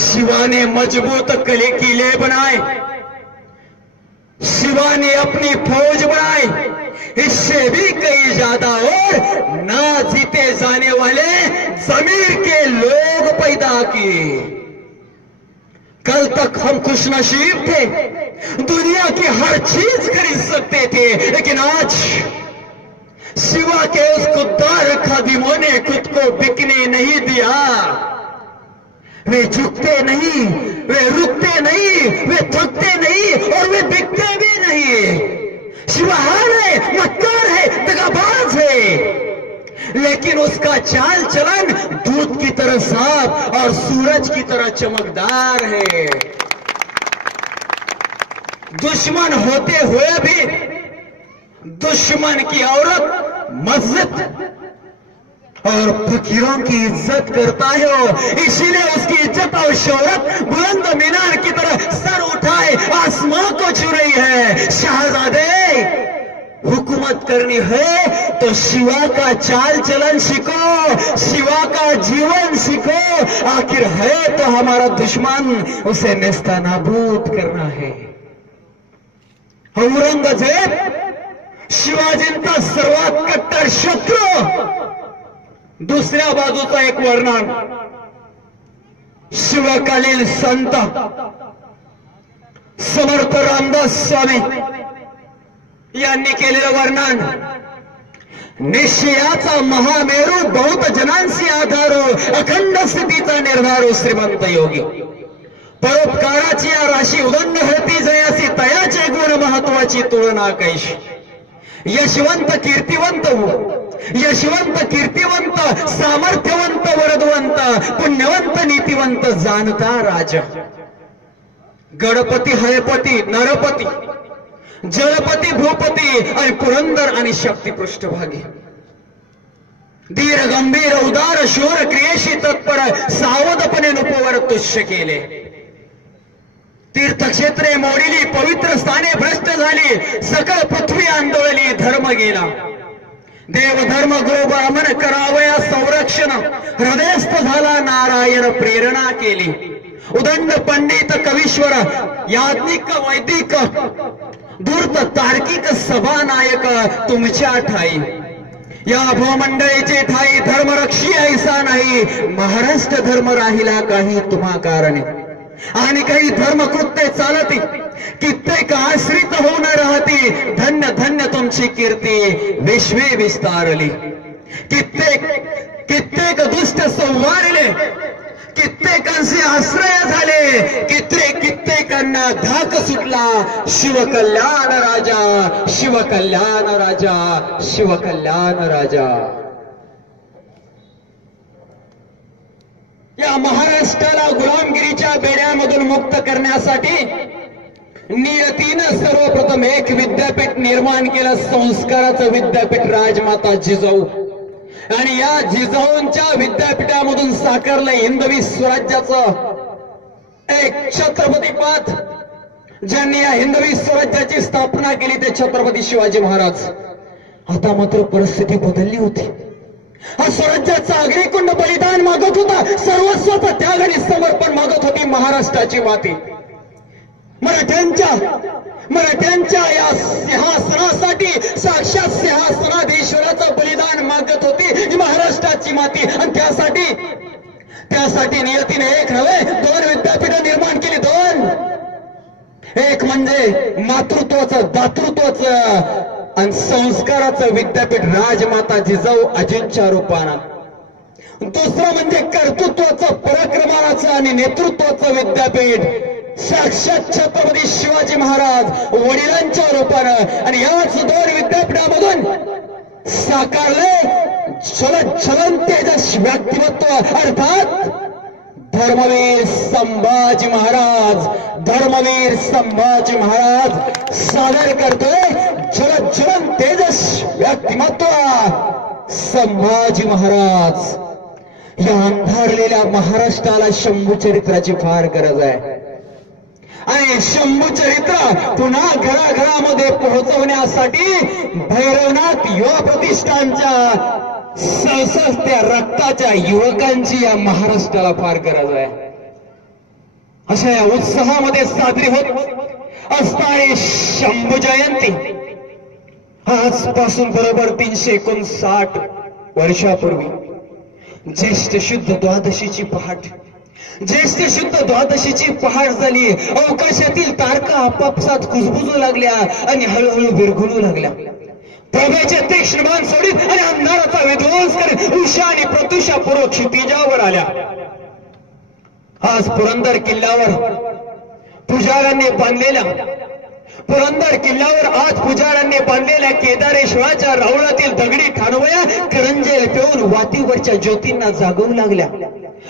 शिवा ने मजबूत किले बनाए, शिवा ने अपनी फौज बनाई, इससे भी कई ज्यादा और ना जीते जाने वाले जमीर के लोग पैदा किए। कल तक हम खुशनसीब थे, दुनिया की हर चीज खरीद सकते थे, लेकिन आज शिवा के उस खुददार खादिमों ने खुद को बिकने नहीं दिया। वे झुकते नहीं, वे रुकते नहीं, वे थकते नहीं और वे बिकते भी नहीं। शिवा है, मक्कार है, दगाबाज है, लेकिन उसका चाल चलन दूध की तरह साफ और सूरज की तरह चमकदार है। दुश्मन होते हुए भी दुश्मन की औरत मस्जिद और फकीरों की इज्जत करता है, इसीलिए उसकी इज्जत और शोहरत बुलंद मीनार की तरह सर उठाए आसमां को छू रही है। शहजादे, हुकूमत करनी है तो शिवा का चाल चलन सीखो, शिवा का जीवन सीखो। आखिर है तो हमारा दुश्मन, उसे नेस्तनाबूद करना है। औरंगजेब शिवाजींचा सर्वात कट्टर शत्रू, दुसऱ्या बाजूचा एक वर्णन शिवकालीन संत समर्थ रामदास स्वामी यांनी केलेलं वर्णन। निश्चयाचा महामेरू, बहुत जनांशी आधारो, अखंड स्थितीचा निर्धारो, श्रीमंत योगी। परोपकाराची या राशी उदंड होती जयासी, तयाचे गुण महत्वाची तुलना कैशी। यशवंत कीर्तिवंत हो, यशवंत कीर्तिवंत, सामर्थ्यवंत वरदवंत, पुण्यवंत नीतिवंत, जाणता राजा। गणपती हयपती नरपती, जलपती भूपती आणि पुरंदर आणि शक्ती पृष्ठभागी। धीर गंभीर उदार शूर क्रियेशी तत्पर, सावधपणे नुपवर तुष्य केले। तीर्थक्षेत्रे मोडिली, पवित्र स्थाने भ्रष्ट झाली, सकळ पृथ्वी आंदोळली, धर्म गेला. देव धर्म गो ब्राह्मण करावया संरक्षण, हृदयस्थ झाला नारायण प्रेरणा केली. उदंड पंडित कवीश्वर, याज्ञिक वैदिक, धूर्त तार्किक सभानायक तुमच्या ठाई. या भूमंडळीची ठाई धर्मरक्षी ऐसा नाही, महाराष्ट्र धर्म राहिला काही तुम्हा कारणे. आणि काही धर्मकृत्य चालती, कित्येक आश्रित होऊन राहती, धन्य धन्य तुमची कीर्ती विश्वे विस्तारली. कित्येक दुष्ट संवारले, कित्येकांचे आश्रय झाले, कित्येकांना धाक सुटला. शिवकल्याण राजा, शिवकल्याण राजा, शिवकल्याण राजा. या महाराष्ट्राला गुलामगिरीच्या बेड्यामधून मुक्त करण्यासाठी नियतीनं सर्वप्रथम एक विद्यापीठ निर्माण केलं, संस्काराचं विद्यापीठ राजमाता जिजाऊ. आणि या जिजाऊंच्या विद्यापीठामधून साकारलं हिंदवी स्वराज्याचं एक छत्रपती पद. ज्यांनी या हिंदवी स्वराज्याची स्थापना केली ते छत्रपती शिवाजी महाराज. आता मात्र परिस्थिती बदलली होती. हा स्वराज्याचा अग्निकुंड बलिदान मागत होता, सर्वस्वाचा त्याग आणि समर्पण मागत होती महाराष्ट्राची माती. मराठ्यांच्या या सिंहासनासाठी साक्षात सिंहासनाधीश्वराचं बलिदान मागत होती महाराष्ट्राची माती. आणि त्यासाठी नियतीने एक नव्हे 2 विद्यापीठं निर्माण केली. 2. एक म्हणजे मातृत्वाचं, दातृत्वाचं आणि संस्काराचं विद्यापीठ राजमाता जिजाऊ अजिंच्या रूपानं. दुसरं म्हणजे कर्तृत्वाचं, पराक्रमाचं आणि नेतृत्वाचं विद्यापीठ साक्षात छत्रपती शिवाजी महाराज वडिलांच्या रूपानं. आणि याच 2 विद्यापीठामधून साकारले ज्वलन तेजस व्यक्तिमत्व, अर्थात धर्मवीर संभाजी महाराज. धर्मवीर संभाजी महाराज सादर करतोय ज्वलन तेजस व्यक्तिमत्व संभाजी महाराज. या अंधारलेल्या महाराष्ट्राला शंभू चरित्राची फार गरज आहे. आणि शंभू चरित्र पुन्हा घराघरामध्ये पोहोचवण्यासाठी भैरवनाथ युवा प्रतिष्ठानच्या सशस्त्र रक्ताच्या युवकांची या महाराष्ट्राला फार गरज आहे. अशा या उत्साहामध्ये साजरी होत असणारी शंभू जयंती आजपासून बरोबर 359 वर्षापूर्वी ज्येष्ठ शुद्ध द्वादशीची पहाट. ज्येष्ठ शुद्ध द्वादशीची पहाट झाली. अवकाशातील तारका आपापसात कुजबुजू लागल्या आणि हळूहळू विरघळू लागल्या. प्रभेचे तीक्ष्ण बाण सोडीत आणि अंधाराचा विध्वंस करीत उषा आणि प्रत्युषा पूर्व क्षितिजावर आल्या. आज पुरंदर किल्ल्यावर पुजाऱ्यांनी बांधलेल्या केदारेश्वराच्या राऊळातील दगडी ठाणवया करंजे पेऊन वातीवरच्या ज्योतींना जागवू लागल्या.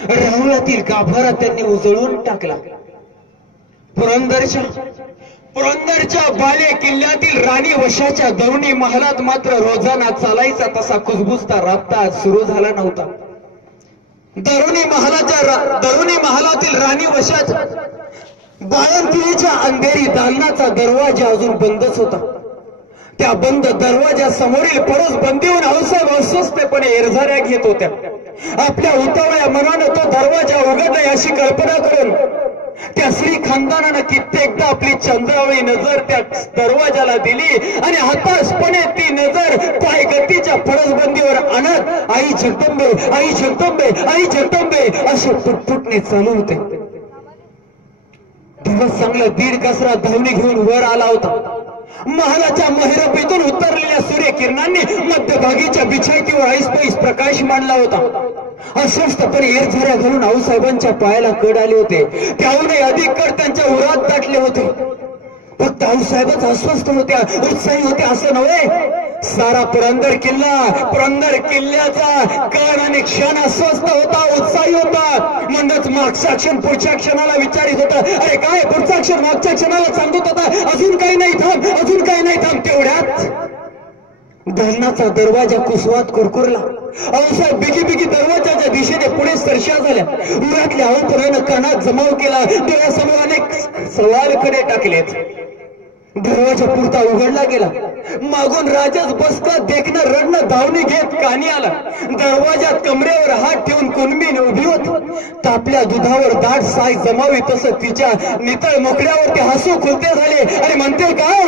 राऊळातील गाभारा त्यांनी उजळून टाकला. पुरंदरच्या बाले किल्ल्यातील राणी वशाच्या दरुणी महालात मात्र रोजाना चालायचा तसा कुजबुजता राबता सुरू झाला नव्हता. दरुणी महालातील राणी वशाच्या बाळंतिणीच्या अंधेरी दालनाचा दरवाजा अजून बंदच होता. त्या बंद दरवाजा समोरील परोस बंदीहून आऊसाहेब अस्वस्थपणे एरझाऱ्या घेत होत्या. आपल्या उतावळ्या मनानं तो दरवाजा उघडलाय अशी कल्पना करून त्या श्री खानदानानं कित्येकदा आपली चंद्रावळी नजर त्या दरवाजाला दिली आणि हताशपणे ती नजर पायगतीच्या फरसबंदीवर आणत आई जगदंबे, आई जगदंबे, आई जगदंबे असे पुटपुटणे चालू होते. दिवस चांगला 1.5 कसरा धावणी घेऊन वर आला होता. महालाच्या महिरपीतून उतरलेल्या सूर्यकिरणांनी मध्यभागीच्या बिछाईतीवर ऐसपैस प्रकाश मांडला होता. अस्वस्थपणे एरझाऱ्या घालून आऊसाहेबांच्या पायाला कड आले होते. त्याहूनही अधिक कड त्यांच्या उरात दाटले होते. फक्त आऊसाहेबच अस्वस्थ होत्या, उत्साही होत्या असं नव्हे. सारा पुरंदर किल्ल्याचा कण आणि क्षण अस्वस्थ होता, उत्साही होता. म्हणूनच मागच्या क्षण पुढच्या क्षणाला विचारित होता. अरे काय पुढचा क्षण मागच्या क्षणाला सांगत होता अजून काही नाही थांब, अजून काही नाही थांब. तेवढ्यात दालनाचा दरवाजा कुसवात कुरकुरला. आऊसाहेब बिगी दरवाजाच्या दिशेने पुढे सरशा झाल्या. उरातल्या आऊपरानं कानात जमाव केला. डोळ्यासमोर अनेक सवालकडे टाकलेत. दरवाजा पुरता उघडला गेला. मागून राजाच बसका देखणं रडणं धावणी घेत कानी आला. दरवाजात कमरेवर हात ठेवून कुणबीने उभी होत. तापल्या दुधावर दाट साय जमावी तसं तिच्या नितळ मोकळ्यावरती हसू खुलते झाले आणि म्हणते काय,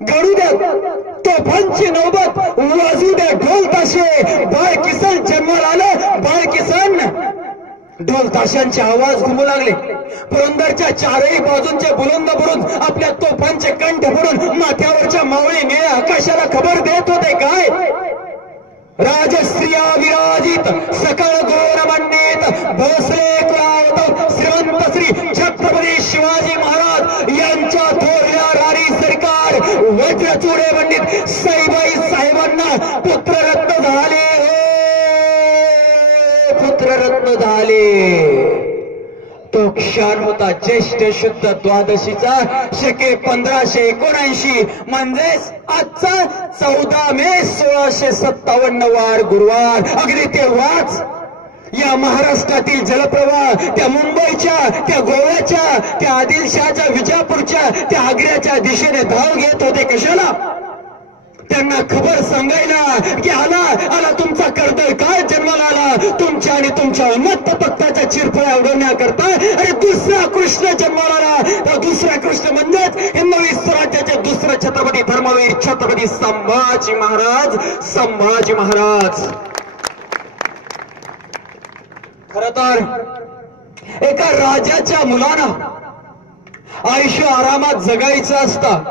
घडू द्या तोफांची नौबत, वाजू द्या ढोल ताशे. बाळ किसन जन्माला आलं. बाळ किसन. ढोल ताशांचे आवाज घुमू लागले. पुरंदरच्या चारही बाजूंचे बुलंद बुरुज आपल्या तोफांचे कंठ फोडून माथ्यावरच्या मावळी निळ्या आकाशाला खबर देत होते काय, राजश्रिया विराजित सकळ गौरवान्वित भोसले कुळावत श्रीमंत श्री छत्रपती शिवाजी महाराज यांच्या थोरल्या राणी सरकार वज्रचूडे पंडित सईबाई साहेबांना पुत्ररत्न झाले. पुत्ररत्न झाले. तो क्षण होता ज्येष्ठ शुद्ध द्वादशीचा शके 1579 म्हणजेच आजचा 14 मे 1657 वार गुरुवार. अगदी तेव्हाच या महाराष्ट्रातील जलप्रवाह त्या मुंबईच्या, त्या गोव्याच्या, त्या आदिलशहाच्या, विजापूरच्या, त्या आग्र्याच्या दिशेने धाव घेत होते. कशाला? त्यांना खबर सांगायला की आला आला तुमचा कर्दळ काय जन्माला आला. तुमच्या आणि तुमच्या उन्मत्त भक्ताच्या चिरफळ्या उडवण्याकरता अरे दुसरा कृष्ण जन्माला आला. तर दुसरा कृष्ण म्हणजेच हिंदवी स्वराज्याचे दुसरे छत्रपती धर्मवीर छत्रपती संभाजी महाराज. संभाजी महाराज. खर तर एका राजाच्या मुलानं आयुष्य आरामात जगायचं असतं,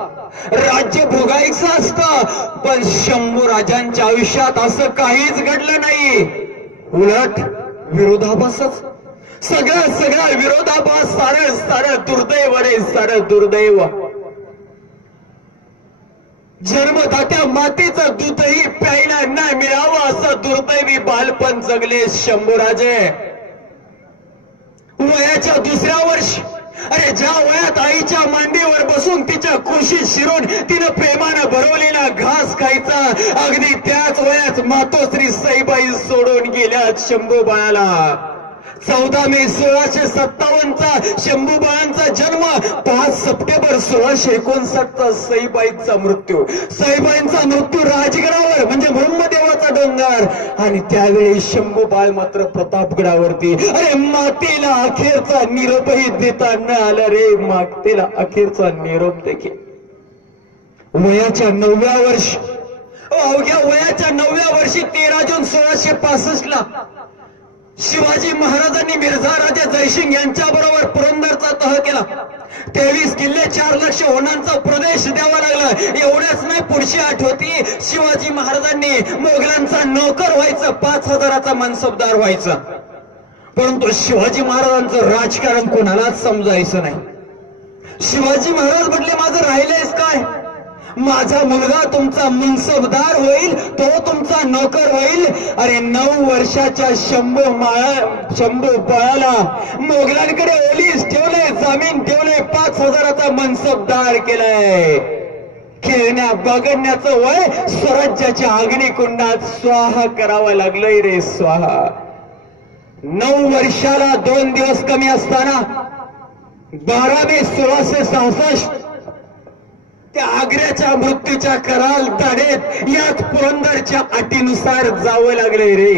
राज्य भोगायचं असतं, पण शंभू राजांच्या आयुष्यात असं काहीच घडलं नाही. उलट विरोधाभासच. सगळं विरोधाभास. सारं दुर्दैव रे, सारं दुर्दैव. जन्मदात्या मातेचं दूधही प्यायला न मिळावं असं दुर्दैवी बालपण जगले शंभूराजे. वयाच्या दुसऱ्या वर्षी अरे ज्या वयात आईच्या मांडीवर बसून तिच्या कुशीत शिरून तिनं प्रेमानं भरवलेला घास खायचा, अगदी त्याच वयात मातोश्री सईबाई सोडून गेल्यात शंभू बाळाला. 14 मे 1657चा शंभू बाळांचा जन्म, 5 सप्टेंबर 1659चा सईबाईंचा मृत्यू. सईबाईंचा मृत्यू राजगडावर म्हणजे ब्रह्मदेवाचा डोंगर. आणि त्यावेळी शंभू बाळ मात्र प्रतापगडावरती. अरे मातेला अखेरचा निरोपही देता न आला रे. मातेला अखेरचा निरोप देखील वयाच्या 9व्या वर्षी, अवघ्या वयाच्या 9व्या वर्षी 13 जून 1665 शिवाजी महाराजांनी मिर्झा राजा जयसिंग यांच्या बरोबर पुरंदरचा तह केला. 23 किल्ले 4 लक्ष होणांचा प्रदेश द्यावा लागला. एवढ्याच नाही, पुढची आठ होती शिवाजी महाराजांनी मोगलांचा नोकर व्हायचं, 5000चा मनसबदार व्हायचं. परंतु शिवाजी महाराजांचं राजकारण कोणालाच समजायचं नाही. शिवाजी महाराज म्हटले माझं राहिलेच काय, माझा मुलगा तुमचा मनसबदार होईल, तो तुमचा नोकर होईल. अरे 9 वर्षाच्या शंभू बाळाला मोगलांकडे ओलीस ठेवले, जामीन ठेवले, 5000चा मनसबदार केलाय. खेळण्या बघण्याचं वय स्वराज्याच्या अग्निकुंडात स्वाहा करावं लागलंय रे, स्वाहा. 9 वर्षाला 2 दिवस कमी असताना 12 मे 1666 त्या आग्र्याच्या मृत्यूच्या कराल दाढेत याच पुरंदरच्या अटीनुसार जावं लागले रे.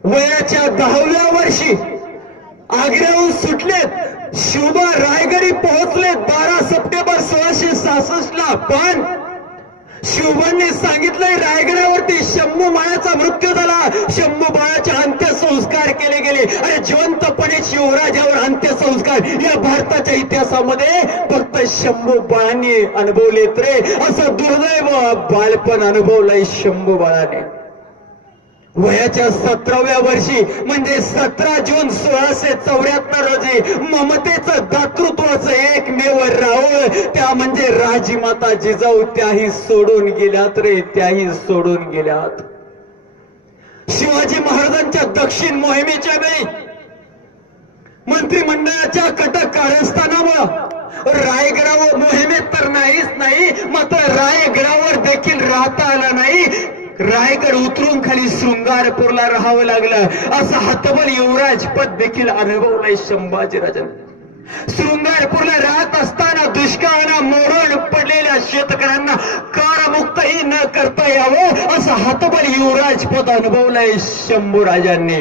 वयाच्या 10व्या वर्षी आग्र्याहून सुटलेत, शिवबा रायगडी पोहोचलेत 12 सप्टेंबर 1666 पण शिवबांनी सांगितलंय रायगडावरती शंभू बाळाचा मृत्यू झाला. शंभू बाळाचे अंत्यसंस्कार केले गेले. अरे जिवंतपणे शिवराजावर अंत्यसंस्कार या भारताच्या इतिहासामध्ये फक्त शंभू बाळांनी अनुभवलेत रे. असं दुर्दैव बालपण अनुभवलंय शंभू बाळाने. वयाच्या 17व्या वर्षी म्हणजे 17 जून 1674 रोजी ममतेचं दातृत्वाचं एकमेव राऊळ, त्या म्हणजे राजमाता जिजाऊ, त्याही सोडून गेल्यात रे, त्याही सोडून गेल्यात. शिवाजी महाराजांच्या दक्षिण मोहिमेच्या वेळी मंत्रिमंडळाच्या कटक कारस्थानामुळे रायगडावर मोहिमेत तर नाहीच नाही, मात्र रायगडावर देखील राहता आलं नाही. रायगड उतरून खाली शृंगारपूरला राहावं लागलं. असं हतबल युवराज पद देखील अनुभवलंय संभाजीराजांनी. शृंगारपूरला राहत असताना दुष्काळानं मोडून पडलेल्या शेतकऱ्यांना करमुक्तही न करता यावं असं हातबल युवराज पद अनुभवलंय शंभूराजांनी.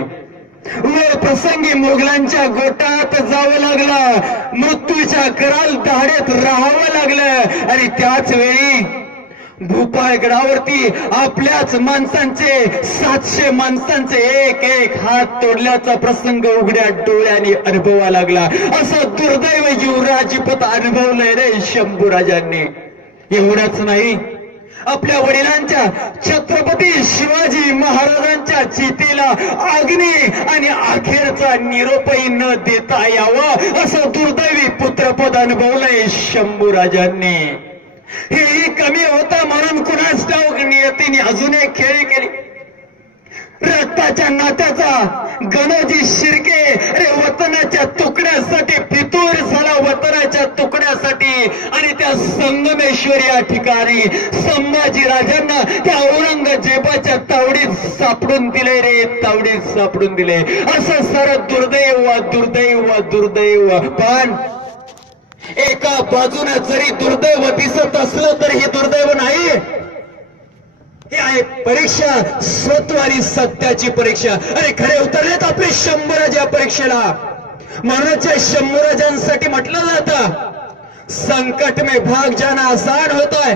वेळ प्रसंगी मोगलांच्या गोटात जावं लागलं, मृत्यूच्या कराल दाढेत राहावं लागलं आणि त्याच वेळी भूपाळगडावरती आपल्याच माणसांचे 700 माणसांचे एक एक हात तोडल्याचा प्रसंग उघड्या डोळ्यांनी अनुभवा लागला. असं दुर्दैव युवराजपद अनुभवलंय रे शंभूराजांनी. एवढंच नाही, आपल्या वडिलांच्या छत्रपती शिवाजी महाराजांच्या चितेला अग्नी आणि अखेरचा निरोपही न देता यावं असं दुर्दैवी पुत्रपद अनुभवलंय शंभूराजांनी. हेही कमी होतं म्हणून कुणास ठाऊक नियतीने अजून एक खेळी केली. रक्ताच्या नात्याचा गणोजी शिर्के रे वतनाच्या तुकड्यासाठी फितूर झाला, वतनाच्या तुकड्यासाठी. आणि त्या संगमेश्वर या ठिकाणी संभाजीराजांना त्या औरंगजेबाच्या तावडीत सापडून दिले रे, तावडीत सापडून दिले. असं सारं दुर्दैव दुर्दैव दुर्दैव. पण एका बाजूने जरी दुर्दैव दिसत असलं तर हे दुर्दैव नाही, हे आहे परीक्षा, स्वत्व आणि सत्याची परीक्षा. अरे खरे उतरलेत आपले शंभूराज या परीक्षेला. म्हणूनच शंभूराजांसाठी म्हटलं जातं, संकट में भाग जाना आसान होता है,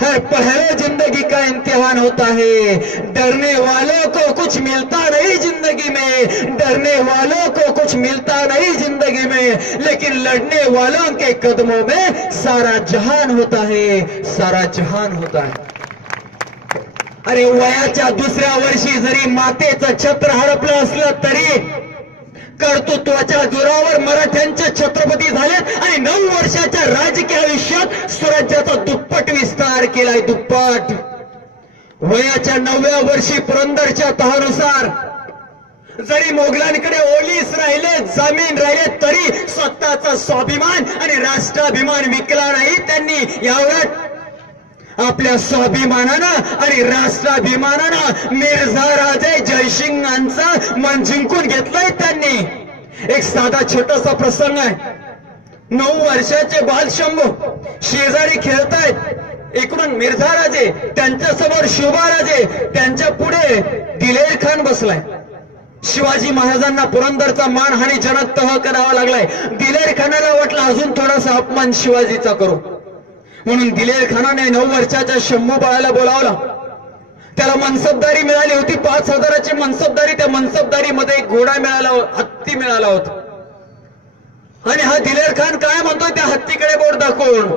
हर पहले जिंदगी का इम्तिहान होता है. डरने वालों को कुछ मिलता नहीं जिंदगी में, डरने वालों को कुछ मिलता नहीं जिंदगी में, लेकिन लड़ने वालों के कदमों में सारा जहान होता है, सारा जहान होता है. अरे वयाच्या दुसऱ्या वर्षी जरी मातेचं छत्र हडपलं असलं तरी कर्तृत्वाच्या जोरावर मराठ्यांचे छत्रपती झालेत आणि 9 वर्षाच्या राजकीय आयुष्यात स्वराज्याचा दुप्पट विस्तार केलाय, दुप्पट. वयाच्या 9व्या वर्षी पुरंदरच्या तहानुसार जरी मोगलांकडे ओलीस राहिले, जमीन राहिले, तरी स्वतःचा स्वाभिमान आणि राष्ट्राभिमान विकला नाही त्यांनी. यावर आपल्या स्वाभिमानानं आणि राष्ट्राभिमानानं मिर्झा राजे जयसिंगांचं मन जिंकून घेतलंय त्यांनी. एक साधा छोटासा प्रसंग आहे. 9 वर्षाचे बालशंभू शेजारी खेळतायत. इकडून मिर्झा राजे, त्यांच्यासमोर शोभाराजे, त्यांच्या पुढे दिलेर खान बसलाय. शिवाजी महाराजांना पुरंदरचा मानहानीजनक तह करावा लागलाय. दिलेर खानाला वाटलं अजून थोडासा अपमान शिवाजीचा करू, म्हणून दिलेर खानाने 9 वर्षाच्या शंभू बाळाला बोलावला. त्याला मनसबदारी मिळाली होती, 5,000ची मनसबदारी. त्या मनसबदारीमध्ये एक घोडा मिळाला, हत्ती मिळाला होता. आणि हा दिलेर खान काय म्हणतोय त्या हत्तीकडे बोट दाखवून,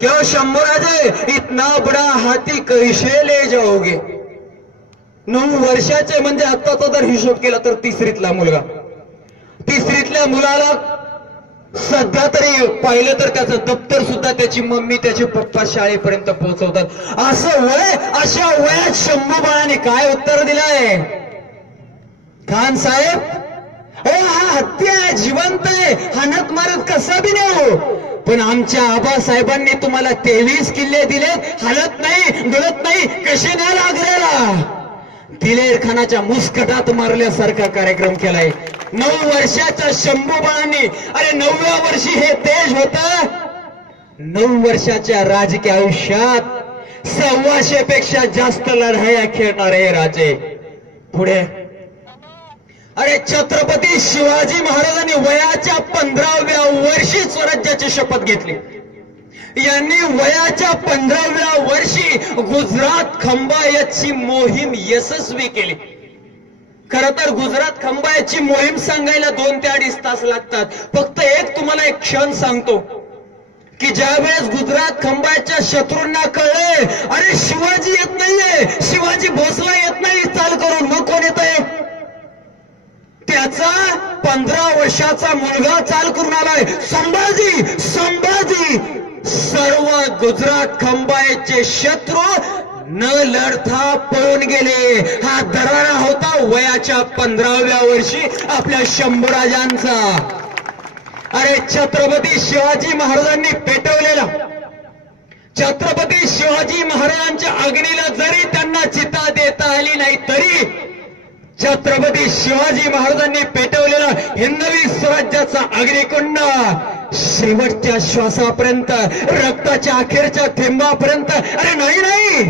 क्यों शंभूराजे इतना बडा हाती कैसे ले जाओगे. 9 वर्षाचे म्हणजे आत्ताचा जर हिशोब केला तर 3रीतला मुलगा. 3रीतल्या मुलाला सध्या तरी पाहिलं तर त्याचं दप्तर सुद्धा त्याची मम्मी त्याचे पप्पा शाळेपर्यंत पोहोचवतात. असं वय, अशा वयात शंभू बाळाने काय उत्तर दिलंय. खान साहेब, हा हत्ती आहे, जिवंत आहे, हाणत मारत कसा बी नाही हो, पण आमच्या आबासाहेबांनी तुम्हाला 23 किल्ले दिले, हलत नाही, डुलत नाही, कसे न्याल आग्र्याला. दिलेर खानाच्या मुस्कटात मारल्यासारखा कार्यक्रम केलाय 9 वर्षाच्या शंभू बाळांनी. अरे 9व्या वर्षी हे तेज होत. 9 वर्षाच्या राजकीय आयुष्यात 125 पेक्षा जास्त लढाया खेळणारे राजे. पुढे अरे छत्रपती शिवाजी महाराजांनी वयाच्या 15व्या वर्षी स्वराज्याची शपथ घेतली. यांनी वयाच्या 15व्या वर्षी गुजरात खंबाळ्याची मोहीम यशस्वी केली. खरं तर गुजरात खंबाळ्याची मोहीम सांगायला 2 ते 2.5 तास लागतात. फक्त एक तुम्हाला एक क्षण सांगतो की ज्यावेळेस गुजरात खंबाळ्याच्या शत्रूंना कळले अरे शिवाजी येत नाहीये, शिवाजी भोसला येत नाही चाल करून, मग कोण येत आहे, त्याचा 15 वर्षाचा मुलगा चाल करून आलाय, संभाजी. संभाजी सर्व गुजरात खंबाळ्याचे शत्रू न लढता पळून गेले. हा दरारा होता वयाच्या 15व्या वर्षी आपल्या शंभूराजांचा. अरे छत्रपती शिवाजी महाराजांनी पेटवलेला, छत्रपती शिवाजी महाराजांच्या अग्नीला जरी त्यांना चिता देता आली नाही तरी छत्रपती शिवाजी महाराजांनी पेटवलेला हिंदवी स्वराज्याचा अग्निकुंड शेवटच्या श्वासापर्यंत, रक्ताच्या अखेरच्या थेंबापर्यंत, अरे नाही नाही,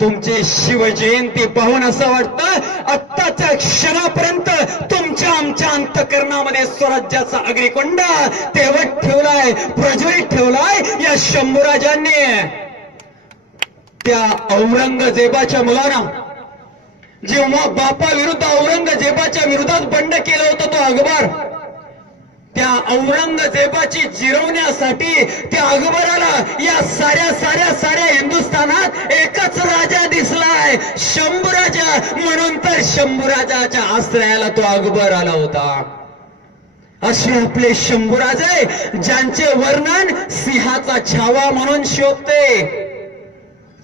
तुमची शिवजयंती पाहून असं वाटतं आत्ताच्या क्षणापर्यंत तुमच्या आमच्या अंतःकरणामध्ये स्वराज्याचा अग्निकुंड तेवत ठेवलाय, प्रज्वलित ठेवलाय या शंभूराजांनी. त्या औरंगजेबाच्या मुलानं जेव्हा बापा विरुद्ध औरंगजेबाच्या विरोधात बंड केलं होतं तो अकबर, त्या औरंगजेबाची जिरवण्यासाठी त्या अकबराला या साऱ्या हिंदुस्थानात एकच राजा दिसलाय, शंभूराजा. म्हणून तर शंभूराजाच्या आश्रयाला तो अकबर आला होता. असे आपले शंभूराजे ज्यांचे वर्णन सिंहाचा छावा म्हणून शोभते.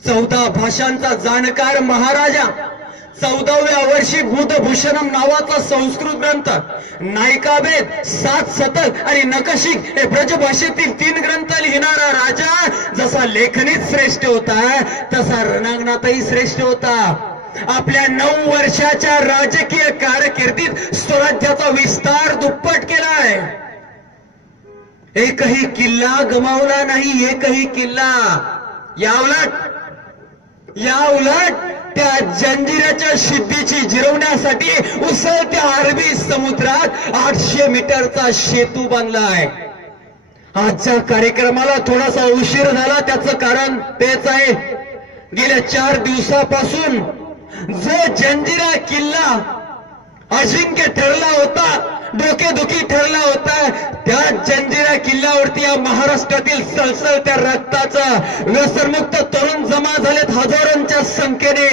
14 भाषांचा जाणकार महाराजा, 14व्या वर्षी बुधभूषणम नावाचा संस्कृत ग्रंथ, नायिकाभेद, 7 शतक आणि नकशिक हे ब्रजभाषेतील 3 ग्रंथ लिहिणारा राजा जसा लेखनीत श्रेष्ठ होता तसा रणांगणातही श्रेष्ठ होता. आपल्या 9 वर्षाच्या राजकीय कारकिर्दीत स्वराज्याचा विस्तार दुप्पट केलाय. एकही किल्ला गमावला नाही, एकही किल्ला. या उलट त्या जंजिराच्या सिद्धीची जिरवण्यासाठी उसळत्या अरबी समुद्रात 800 मीटरचा सेतू बांधलाय. आजच्या कार्यक्रमाला थोडासा उशीर झाला, त्याचं कारण तेच आहे, गेल्या 4 दिवसापासून जो जंजिरा किल्ला अजिंक्य ठरला होता, डोकेदुखी ठरला होता, त्या जंजिरा किल्ल्यावरती या महाराष्ट्रातील सळसळत्या रक्ताचा व्यसनमुक्त तरुण जमा झालेत हजारोंच्या संख्येने.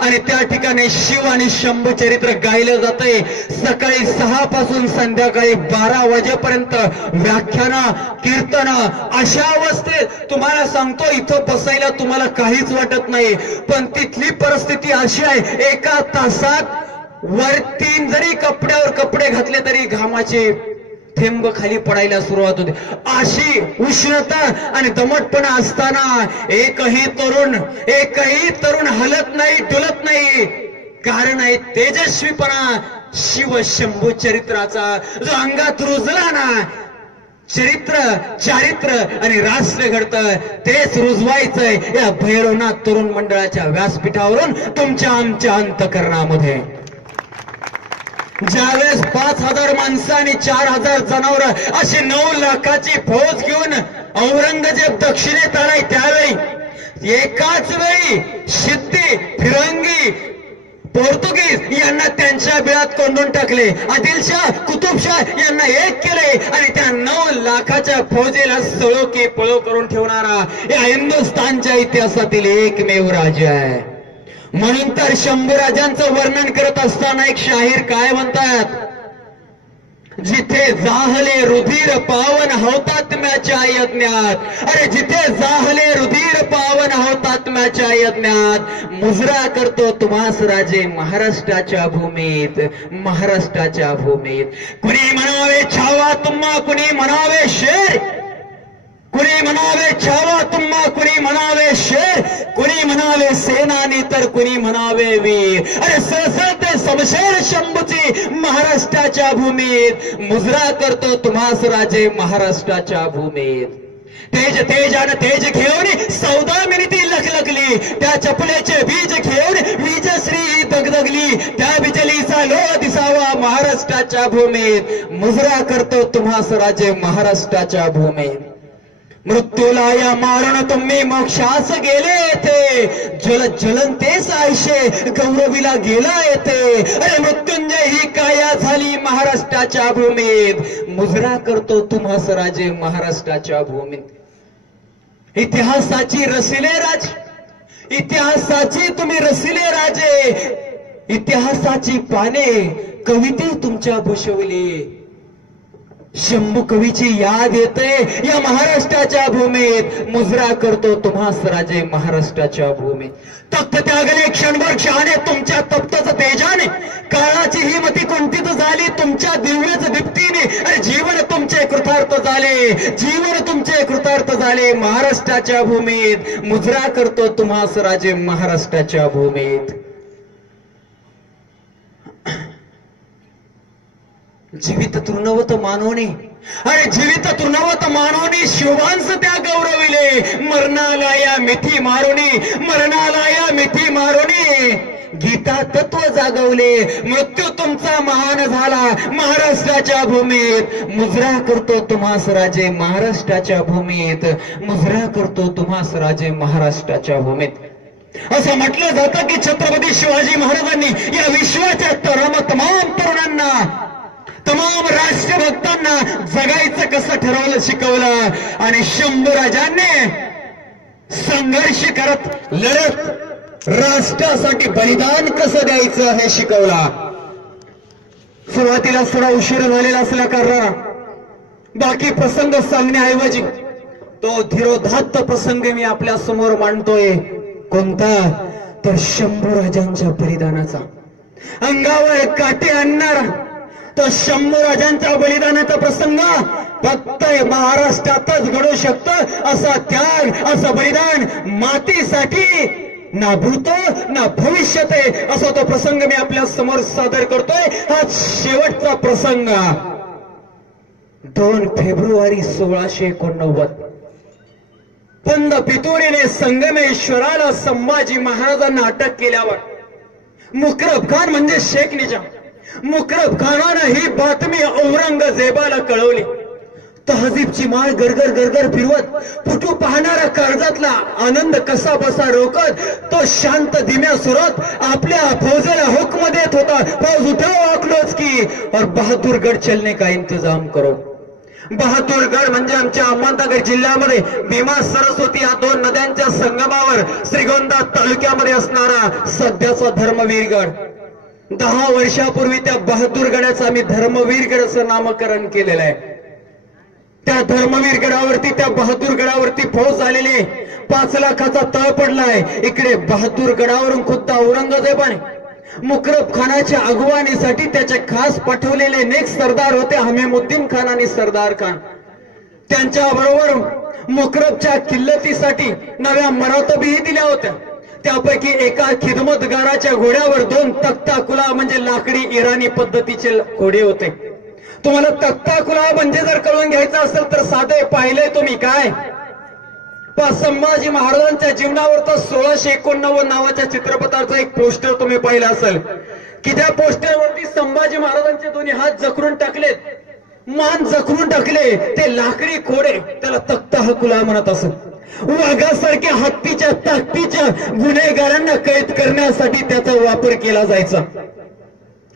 आणि त्या ठिकाणी शिव आणि शंभू चरित्र गायलं जातंय. सकाळी 6 पासून संध्याकाळी 12 वाजेपर्यंत व्याख्यानं, कीर्तनं. अशा अवस्थेत तुम्हाला सांगतो इथं बसायला तुम्हाला काहीच वाटत नाही, पण तिथली परिस्थिती अशी आहे, एका तासात वर 3 जरी कपड्यावर कपडे घातले तरी घामाचे थेंब खाली पडायला सुरुवात होते. अशी उष्णता आणि दमटपणा असताना एकही तरुण हलत नाही, डुलत नाही. कारण आहे तेजस्वीपणा शिव शंभू चरित्राचा, जो अंगात रुजला ना. चारित्र आणि राष्ट्र घडतं, तेच रुजवायचंय या भैरवनाथ तरुण मंडळाच्या व्यासपीठावरून तुमच्या आमच्या अंतःकरणामध्ये. ज्यावेळेस 5000 माणसं आणि 4000 जनावर अशी 9 लाखाची फौज घेऊन औरंगजेब दक्षिणेत आलाय, त्यावेळी एकाच वेळी सिद्धी, फिरंगी, पोर्तुगीज यांना त्यांच्या बिळात कोंडून टाकले, आदिलशाह, कुतुबशाह यांना एक केले आणि त्या 9 लाखाच्या फौजेला सळो की पळो करून ठेवणारा या हिंदुस्थानच्या इतिहासातील एकमेव राजा आहे. म्हणून तर शंभूराजांचं वर्णन करत असताना एक शाहीर काय म्हणतात, जिथे जाहले रुधिर पावन हौतात्म्याच्या यज्ञात. अरे जिथे जाहले रुधिर पावन हौतात्म्याच्या यज्ञात, मुजरा करतो तुम्हास राजे महाराष्ट्राच्या भूमीत, महाराष्ट्राच्या भूमीत. कुणी म्हणावे छावा तुम्हा, कुणी म्हणावे शेर, कुणी म्हणावे छावा तुम्हा, कुणी म्हणावे शेर, कुणी म्हणावे सेनानी तर कुणी म्हणावे वीर. अरे सळसळते समशेर शंभूची महाराष्ट्राच्या भूमीत, मुजरा करतो तुम्हास राजे महाराष्ट्राच्या भूमीत. तेजान तेज घेऊन 14 मिनिटी लखलखली, त्या चपलेचे बीज घेऊन वीजश्री दगदगली. त्या बिजलीचा लो दिसावा महाराष्ट्राच्या भूमीत, मुजरा करतो तुम्हास राजे महाराष्ट्राच्या भूमीत. मृत्यूला या मारण तुम्ही मोक्षास गेले येथे, ज्वलंतेस आयशे गौरवीला गेला येते. अरे मृत्युंजय ही काया झाली महाराष्ट्राच्या भूमीत, मुजरा करतो तुम्हास राजे महाराष्ट्राच्या भूमीत. इतिहासाची रसिले राजे, इतिहासाची तुम्ही रसिले राजे, इतिहासाची पाने कविते तुमच्या भूषवली. शंभू कवीची याद येते या महाराष्ट्राच्या भूमीत, मुजरा करतो तुम्हास राजे महाराष्ट्राच्या भूमीत. तख्त त्यागले क्षणभर क्षाने तुमच्या तप्तच तेजाने, काळाची ही मती कुंठित झाली तुमच्या दिव्यच दीप्तीने. अरे जीवन तुमचे कृतार्थ झाले, जीवन तुमचे कृतार्थ झाले महाराष्ट्राच्या भूमीत, मुजरा करतो तुम्हास राजे महाराष्ट्राच्या भूमीत. जीवित तृणवत मानवने, अरे जीवित तृणवत मानवने शिवांस त्या गौरविले, मरणाला या मिठी मारोनी, मरणाला या मिठी मारोनी गीता तत्व जागवले. मृत्यू तुमचा महान झाला महाराष्ट्राच्या भूमीत, मुजरा करतो तुम्हास राजे महाराष्ट्राच्या भूमीत, मुजरा करतो तुम्हास राजे महाराष्ट्राच्या भूमीत. असं म्हटलं जातं की छत्रपती शिवाजी महाराजांनी या विश्वाच्या तमाम तरुणांना, तमाम राष्ट्रभक्तांना जगायचं कसं ठरवलं शिकवलं, आणि शंभूराजांनी संघर्ष करत लढत राष्ट्रासाठी बलिदान कसं द्यायचं हे शिकवला. सुरुवातीला थोडा उशीर झालेला असल्या कारणानं बाकी प्रसंग सांगण्याऐवजी तो धीरोदात्त प्रसंग मी आपल्या समोर मांडतोय. कोणता? तर शंभूराजांच्या बलिदानाचा, अंगावर काटे आणणारा तो शंभूराजांच्या बलिदानाचा प्रसंग फक्त महाराष्ट्रातच घडू शकतं. असा त्याग, असं बलिदान मातीसाठी ना भूतो ना भविष्यात आहे, असा तो प्रसंग मी आपल्या समोर सादर करतोय. हा शेवटचा प्रसंग 2 फेब्रुवारी 1689 पंत पितुरीने संगमेश्वराला संभाजी महाराजांना अटक केल्यावर मुकरब खान म्हणजे शेख निजाम, मुकरब खानानं ही बातमी औरंगजेबाला कळवली. तहजीबची माळ गरगर गरगर फिरवत फुटू पाहणारा कर्जातला आनंद कसा बसा रोकत तो शांत धीम्या सुरत आपल्या फौजेला हुक्म देत होता, फौज उठाओ आखलोच की और बहादुरगड चलने का इंतजाम करो. बहादुरगड म्हणजे आमच्या अहमदनगर जिल्ह्यामध्ये भीमा सरस्वती या 2 नद्यांच्या संगमावर श्रीगोंदा तालुक्यामध्ये असणारा सध्याचा धर्मवीरगड. 10 वर्षापूर्वी त्या बहादुरगडाचं आम्ही धर्मवीरगड असं नामकरण केलेलं आहे. त्या धर्मवीरगडावरती, त्या बहादुरगडावरती फौज आलेली 5 लाखाचा तळ पडलाय. इकडे बहादुरगडावरून खुद्द औरंगजेबाने मुकरब खानाच्या अगवानीसाठी त्याचे खास पाठवलेले नेक सरदार होते हमीमुद्दीन खान आणि सरदार खान. त्यांच्या बरोबर मुकरबच्या किल्लतीसाठी नव्या मरातबीही दिल्या होत्या. त्यापैकी एका खिदमतगाराच्या घोड्यावर 2 तख्ताकुला म्हणजे लाकडी इराणी पद्धतीचे घोडे होते. तुम्हाला तख्ताकुला म्हणजे जर कळून घ्यायचं असेल तर साधे पाहिलंय तुम्ही काय? संभाजी महाराजांच्या जीवनावर तर 1689 नावाच्या चित्रपटाचं एक पोस्टर तुम्ही पाहिलं असेल की त्या पोस्टरवरती संभाजी महाराजांचे दोन्ही हात जखरून टाकलेत, मान जखरून टाकले. ते लाकडी घोडे त्याला तख्ताकुला म्हणत असत. वाघासारख्या हत्तीच्या ताकदीच्या गुन्हेगारांना कैद करण्यासाठी त्याचा वापर केला जायचा.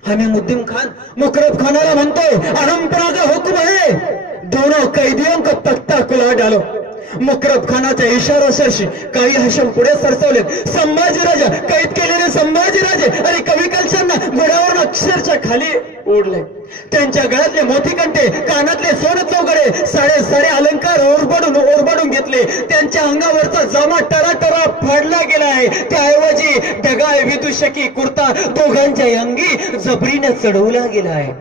हमीमुद्दीन खान मुकरब खानाला म्हणतोय, परंपराचा हुक्म है, दोनों कैदियों को तख्ताकुला डालो. मुकरब खानाच्या इशाराशी काही हशम पुढे सरसवले. संभाजीराजा कैद केलेले संभाजीराजे आणि कविकलशांना घोड्यावरून अक्षरशः खाली ओढले. त्यांच्या गळ्यातले मोठी कंठे, कानातले सोने चौघडे, साडे अलंकार ओरबाडून घेतले. त्यांच्या अंगावरचा जामा टराटरा फाडला गेलाय. त्याऐवजी ढगाळ विदुषकी कुर्ता दोघांच्या अंगी जबरीने चढवला गेलाय.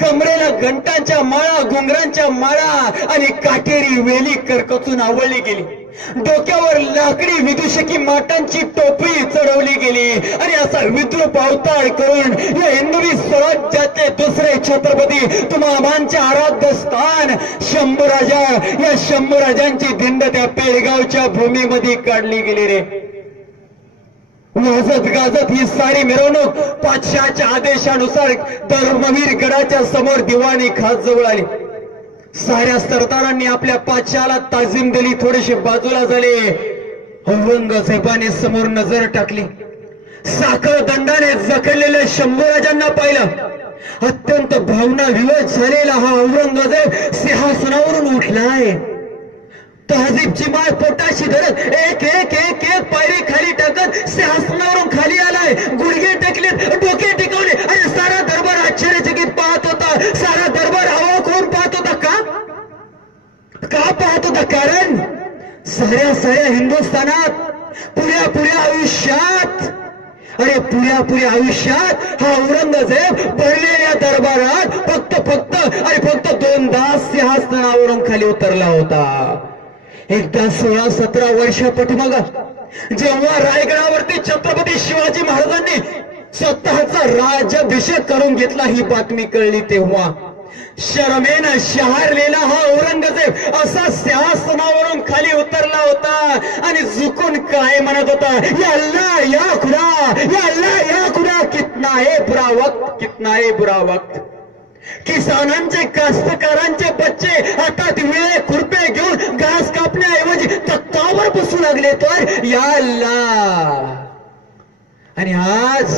कमरेला घंटांच्या माळा, घुंगरांच्या माळा आणि काटेरी वेली करकचून आवळली गेली. डोक्यावर लाकडी विदुषकी माटांची टोपी चढवली गेली आणि असा विद्रूप अवतार करून या हिंदवी स्वराज्याचे दुसरे छत्रपती तुम्हामांच्या आराध्य स्थान शंभूराजा, या शंभूराजांची धिंड त्या पेडगावच्या भूमीमध्ये काढली गेली रे. वाजत गाजत ही सारी मिरवणूक पातशाच्या आदेशानुसार धर्मवीर गडाच्या समोर दिवाणी खास जवळ आली. साऱ्या सरदारांनी आपल्या पातशाला ताजीम दिली. थोडेसे बाजूला झाले. औरंगजेबाने समोर नजर टाकली. साखर दंडाने जखडलेल्या शंभूराजांना पाहिलं. अत्यंत भावना विवश झालेला हा औरंगजेब सिंहासनावरून उठलाय. तहजीबची माळ पोटाशी धरत एक एक एक एक पायरी खाली टाकत सिंहासनावरून खाली आलाय. गुडघे टेकलेत, डोके टेकवले आणि सारा दरबार आश्चर्यचकित पाहत होता. सारा दरबार अवाक होऊन पाहत होता. का पाहत होता? कारण साऱ्या हिंदुस्थानात पुऱ्या आयुष्यात, अरे पुऱ्या आयुष्यात हा औरंगजेब भरलेल्या दरबारात फक्त 2दा सिंहासनावरून खाली उतरला होता. एकदा 16-17 वर्षा पाठीमागे जेव्हा रायगडावरती छत्रपती शिवाजी महाराजांनी स्वतःचा राज्याभिषेक करून घेतला ही बातमी कळली तेव्हा शरमेनं शहारलेला हा औरंगजेब असा सिंहासनावरून खाली उतरला होता आणि झुकून काय म्हणत होता, या अल्लाह या खुदा, या अल्लाह या खुदा, कितना है बुरा वक्त, कितना है बुरा वक्त. किसानांचे कास्तकारांचे बच्चे हातात विळे खुरपे घेऊन घास कापण्याऐवजी तख्तावर बसू लागले तर या अल्लाह. आणि आज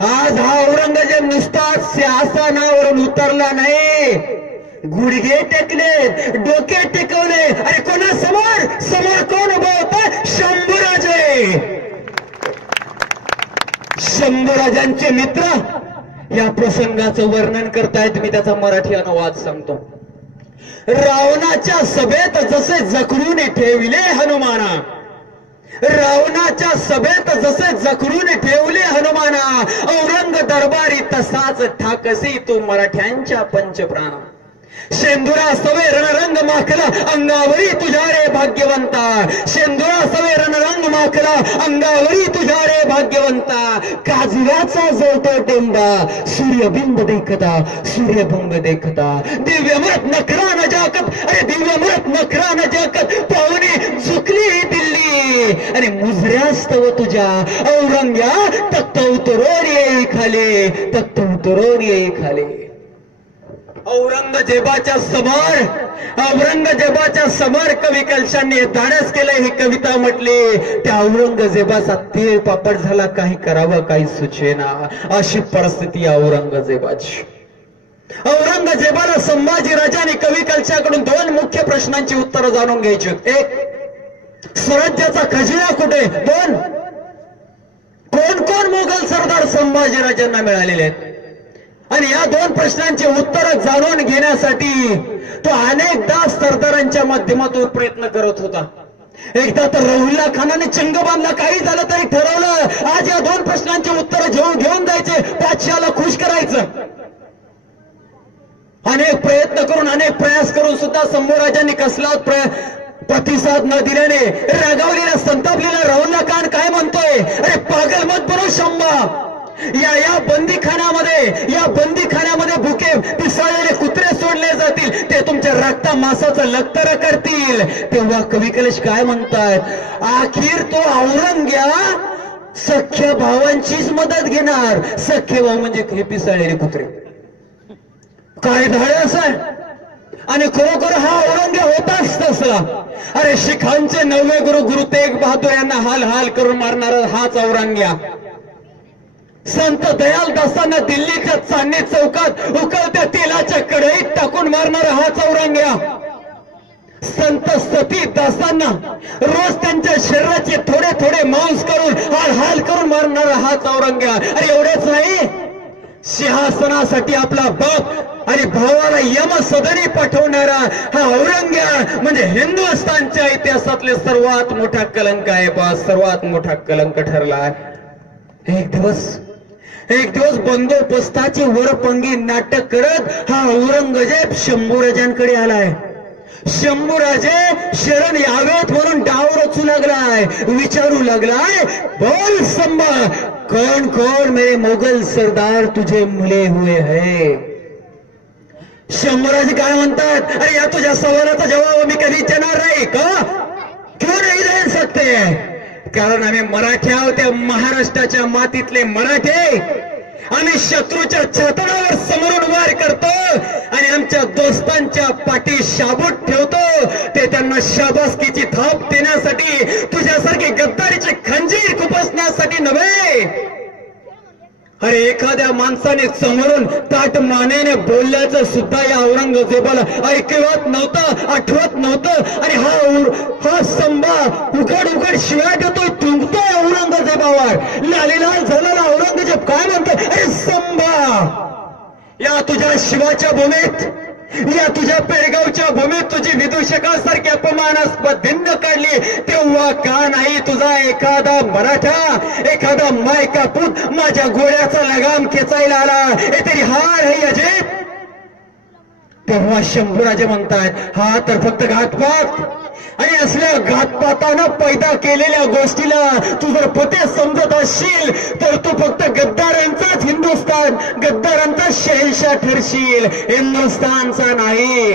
हा औरंगजेब नुसताच सिंहासनावरून उतरला नाही, गुडघे टेकले, डोके टेकवले. अरे कोणासमोर? समोर कोण उभं होतं? शंभूराजे. शंभूराजांचे मित्र या प्रसंगाचं वर्णन करतायत. मी त्याचा मराठी अनुवाद सांगतो. रावणाच्या सभेत जसे जखडून ठेवले हनुमाना, रावणाच्या सभेत जसे जखडून ठेवले हनुमाना, औरंग दरबारी तसाच ठाकसी तू मराठ्यांच्या पंचप्राणा. शेंदुरा सवे रणरंग माखला अंगावरी तुझ्या रे भाग्यवंता, शेंदुरा सवे रणरंग माखला अंगावरी तुझ्या रे भाग्यवंता. काजव्याचा जळतो टेंबा सूर्यबिंब देखता, सूर्यबिंब देखता. दिव्यमत नखरा न जाकत, अरे दिव्यमत नखरा न जाकत, पाहुणे झुकली दिल्ली आणि मुजऱ्यास्तव तुझ्या औरंग्या तख्त उतरून येई खाली, तख्त उतरून येई खाली. औरंगजेबाच्या समोर कवी कलशांनी धाडस केलं. ही कविता म्हटली त्या औरंगजेबाचा तीळ पापड झाला, काही करावं काही सुचेना अशी परिस्थिती औरंगजेबाची. औरंगजेबाला संभाजी राजाने कवी कलशाकडून दोन मुख्य प्रश्नांची उत्तरं जाणून घ्यायची होती. एक, स्वराज्याचा खजिना कुठे? दोन, कोण कोण मोगल सरदार संभाजी राजांना मिळालेले आहेत? आणि या दोन प्रश्नांची उत्तर जाणून घेण्यासाठी तो अनेकदा सरदारांच्या माध्यमातून प्रयत्न करत होता. एकदा तर रहुल्ला खानाने चंग बांधला, काही झालं तरी ठरवलं आज या दोन प्रश्नांची उत्तर घेऊन जायचे, बादशाहाला खुश करायचं. अनेक प्रयत्न करून, अनेक प्रयास करून सुद्धा शंभूराजांनी कसलाच प्रतिसाद न दिल्याने रागावलेला, संतापलेला रहुल्ला खान काय म्हणतोय, अरे पागल मत बरो शंभा, या बंदीखान्यामध्ये भुके पिसाळलेले कुत्रे सोडले जातील, ते तुमच्या रक्ता मांसाचं लक्तर करतील. तेव्हा कवी कलेश काय म्हणतात, अखेर तो औरंग्या सख्या भावांचीच मदत घेणार. सख्य भाव म्हणजे पिसाळलेले कुत्रे. काय धाडस आहे. आणि खरोखर हा औरंग्या होताच तसा. अरे शिखांचे नववे गुरु तेग बहादूर यांना हाल हाल करून मारणारा हाच औरंग्या. संत दयाल दासांना दिल्लीच्या चांदणी चौकात उकळत्या तेलाच्या कढईत टाकून मारणारा हाच औरंग्या. संत सती दासांना रोज त्यांच्या शरीराचे थोडे थोडे मांस करून हाल हाल करून मारणारा हाच औरंग्या. अरे एवढेच नाही, सिंहासनासाठी आपला बाप आणि भावाला यमसदनी पाठवणारा हा औरंग्या म्हणजे हिंदुस्थानच्या इतिहासातले सर्वात मोठा कलंक आहे. सर्वात मोठा कलंक ठरला. एक दिवस बंदोबस्ताची वरपंगी नाटक करत हा औरंगजेब शंभूराजांकडे आलाय. शंभूराजे शरण यावेत म्हणून डाव रचू लागलाय, विचारू लागलाय, बोल संभा, कौन कौन मेरे मुगल सरदार तुझे मिले हुए है. शंभूराजे काय म्हणतात, अरे या तुझ्या सवालाचा जवाब मी कधी देणार नाही का? क्यों नाही दे सकते? कारण आम्ही मराठी आहोत, त्या महाराष्ट्राच्या मातीतले मराठे. आम्ही शत्रूच्या छातडावर समोरून वार करतो आणि आमच्या दोस्तांच्या पाठी शाबूत ठेवतो, ते त्यांना शाबासकीची थाप देण्यासाठी, तुझ्यासारखे गद्दारीचे खंजीर खुपसण्यासाठी नव्हे. अरे एखाद्या माणसाने समोरून ताट मानेने बोलल्याचं सुद्धा या औरंगजेबाला ऐकवत नव्हतं, आठवत नव्हतं. आणि हा संभा उघड शिव्या देतोय, तुंबतोय औरंगजेबावर. लालीलाल झालेला औरंगजेब काय म्हणतोय, अरे संभा, या तुझ्या शिवाच्या भूमीत, या तुझ्या पेडगावच्या भूमीत तुझी विदूषकासारखी अपमानास्पद भिंड काढली, तेव्हा का नाही तुझा एखादा मराठा, एखादा मायका पूत माझ्या घोड्याचा लगाम खेचायला आला. हे तरी हार है अजित. तेव्हा शंभूराजे म्हणतायत हा तर फक्त घातपात, आणि असल्या घातपातानं पैदा केलेल्या गोष्टीला तू जर फते समजत असशील तर तू फक्त गद्दारांचाच हिंदुस्थान, गद्दारांचा शहनशाह ठरशील, हिंदुस्थानचा नाही.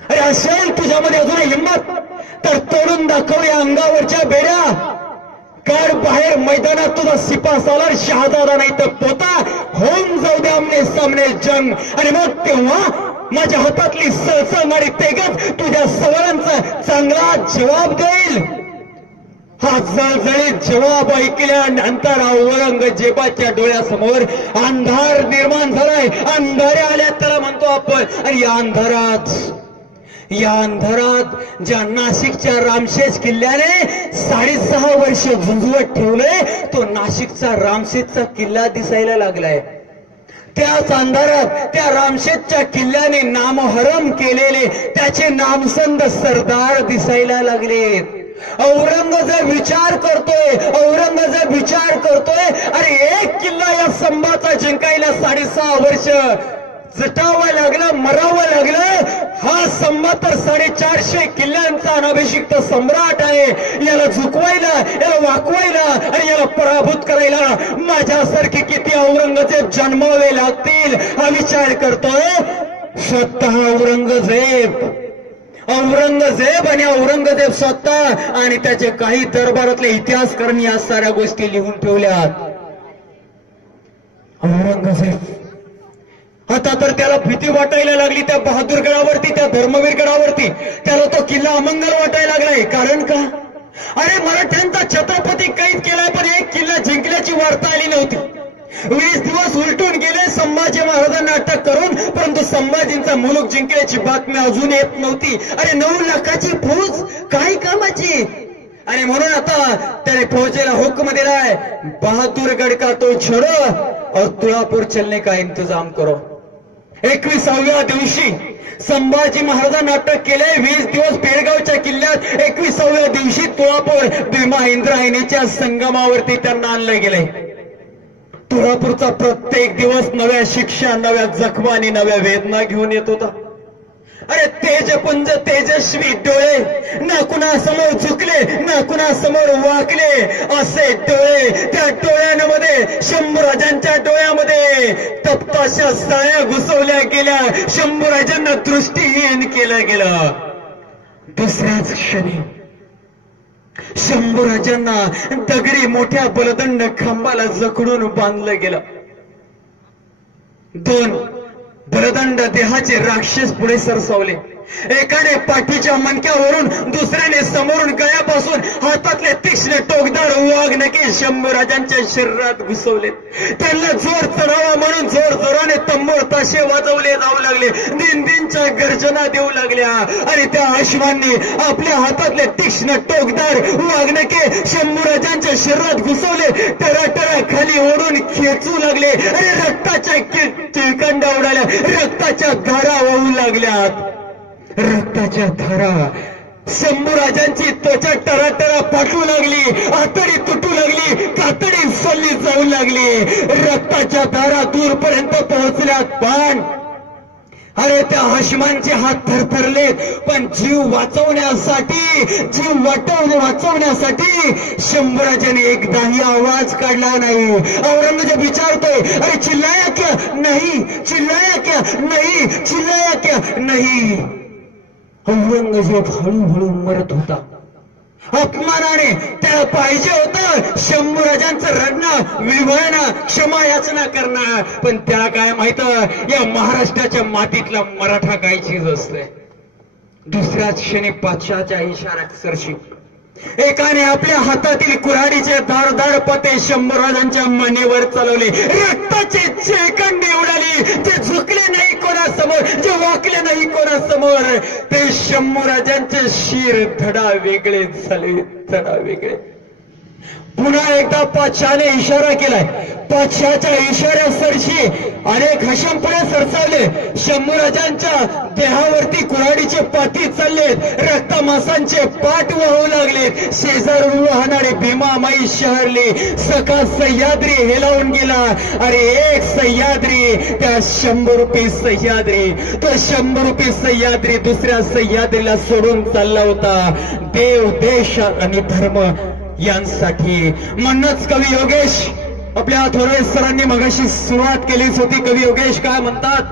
अरे असेल तुझ्यामध्ये अजून हिंमत तर तोडून दाखव या अंगावरच्या बेड्या, काढ बाहेर मैदानात तुझा सिपा सालार शहाजादा नाही तर पोता, होऊन जाऊ दे आमने सामने जंग, आणि मग तेव्हा माझ्या हातातली सळसळणारी तेगच तुझ्या सवालांचा चांगला जवाब देईल. हा जळजळीत जवाब ऐकल्यानंतर औरंगजेबाच्या डोळ्यासमोर अंधार निर्माण झालाय. अंधारे आल्या त्याला म्हणतो आपण. आणि या अंधारात ज्या नाशिकच्या रामशेज किल्ल्याने 6.5 वर्ष झुंजवत ठेवलंय, तो नाशिकचा रामशेजचा किल्ला दिसायला लागलाय. त्याच अंधारात त्या रामशेजच्या किल्ल्याने नामहरम केलेले त्याचे नामसंद सरदार दिसायला लागलेत. औरंगजेब विचार करतोय, अरे एक किल्ला या संभाचा जिंकायला 6.5 वर्ष जटावं लागलं, मरावं लागलं. हा संभा तर 450 किल्ल्यांचा अनभिषिक्त सम्राट आहे. याला झुकवायला, याला वाकवायला आणि याला पराभूत करायला माझ्यासारखे किती औरंगजेब जन्मावे लागतील हा विचार करतोय स्वतः औरंगजेब आणि औरंगजेब स्वतः, आणि त्याचे काही दरबारातले इतिहासकारांनी या साऱ्या गोष्टी लिहून ठेवल्यात. औरंगजेब आता तर त्याला भीती वाटायला लागली त्या बहादूरगडावरती, त्या धर्मवीरगडावरती. त्याला तो किल्ला अमंगल वाटायला लागलाय. कारण का? अरे मराठ्यांचा छत्रपती कैद केलाय, पण एक किल्ला जिंकल्याची वार्ता आली नव्हती. 20 दिवस उलटून गेले संभाजी महाराजांना अटक करून, परंतु संभाजींचा मुलूक जिंकल्याची बातमी अजून येत नव्हती. अरे 9 लाखाची फौज काय कामाची? आणि म्हणून आता त्याने फौजेला हुक्म दिलाय, बहादूरगड का तो छोड़ो और तुळापूर चलने का इंतजाम करो. 21व्या दिवशी संभाजी महाराजांना अटक केले. 20 दिवस पेडगावच्या किल्ल्यात, 21व्या दिवशी तुळापूर भीमा इंद्रायणीच्या संगमावरती त्यांना आणलं गेलंय. तुळापूरचा प्रत्येक दिवस नव्या शिक्षा, नव्या जखमा आणि नव्या वेदना घेऊन येत होता. अरे तेजपुंज तेजस्वी डोळे, ना कुणासमोर झुकले ना कुणासमोर वाकले असे डोळे. त्या डोळ्यांमध्ये शंभूराजांच्या डोळ्यामध्ये तप्ताशा साया घुसवल्या गेल्या. शंभूराजांना दृष्टीहीन केलं गेलं. दुसऱ्याच क्षणी शंभूराजांना दगडी मोठ्या बलदंड खांबाला जखडून बांधलं गेलं. 2 बलदंड देहाचे राक्षस पुढे सरसावले. एकाने पाठीच्या मणक्यावरून, दुसऱ्याने समोरून गळ्यापासून हातातले तीक्ष्ण टोकदार वाघनखे शंभूराजांच्या शरीरात घुसवले. त्यांना जोर चढावा म्हणून जोर जोराने तंबोर ताशे वाजवले जाऊ लागले. दिनदिनच्या गर्जना देऊ लागल्या. आणि त्या अश्वांनी आपल्या हातातले तीक्ष्ण टोकदार वाघनखे शंभूराजांच्या शरीरात घुसवले. टराटरा खाली ओढून खेचू लागले. आणि रक्ताच्या तिळकंडा उडाल्या. रक्ताच्या धारा वाहू लागल्या. रक्ताच्या धारा. शंभूराजांची त्वचा टराटरा फाटू लागली, आतडी तुटू लागली, कातडी सल्ली जाऊ लागली. रक्ताच्या धारा दूरपर्यंत पोहोचल्यात. पण अरे त्या हाशिमांचे हात थरथरलेत. पण जीव वाचवण्यासाठी शंभूराजाने एकदाही आवाज काढला नाही. औरंगजेब विचारतोय, अरे चिल्लाया क्या? नहीं. चिल्लाया क्या? नहीं. चिल्लाया क्या? नहीं. औरंगजेब हळूहळू मरत होता. अपमानाने त्याला पाहिजे होतं शंभूराजांचं रडणं, विळवळणं, क्षमा याचना करणं. पण त्याला काय माहित या महाराष्ट्राच्या मातीतला मराठा काय चीज असते. दुसऱ्याच क्षणी बादशाहच्या इशाऱ्यासरशी एकाने आपल्या हातातील कुऱ्हाडीचे धारदार पते शंभूराजांच्या मानेवर चालवले. रक्ताचे चेकंडी उडाली. ते झुकले नाही कोणासमोर, जे वाकले नाही कोणासमोर. ते शंभूराजांचे शिर धडा वेगळे झाले, धडा वेगळे. पुन्हा एकदा पातशाने इशारा केलाय. पातशाच्या इशाऱ्यासरशी अनेक हशम पुढे सरसावले. शंभूराजांच्या देहावरती कुऱ्हाडीचे पाती चाललेत. रक्तमासांचे पाठ वाहू लागलेत. शेजारून वाहणारी भीमामाई शहरली. सखा सह्याद्री हेलावून गेला. अरे एक सह्याद्री, त्या 100 रुपये सह्याद्री, तो 100 रुपये सह्याद्री दुसऱ्या सह्याद्रीला सोडून चालला होता देव, देश आणि धर्म यांसाठी. म्हणूनच कवी योगेश, आपल्या थोरात सरांनी मगाशी सुरुवात केलीच होती. कवी योगेश काय म्हणतात?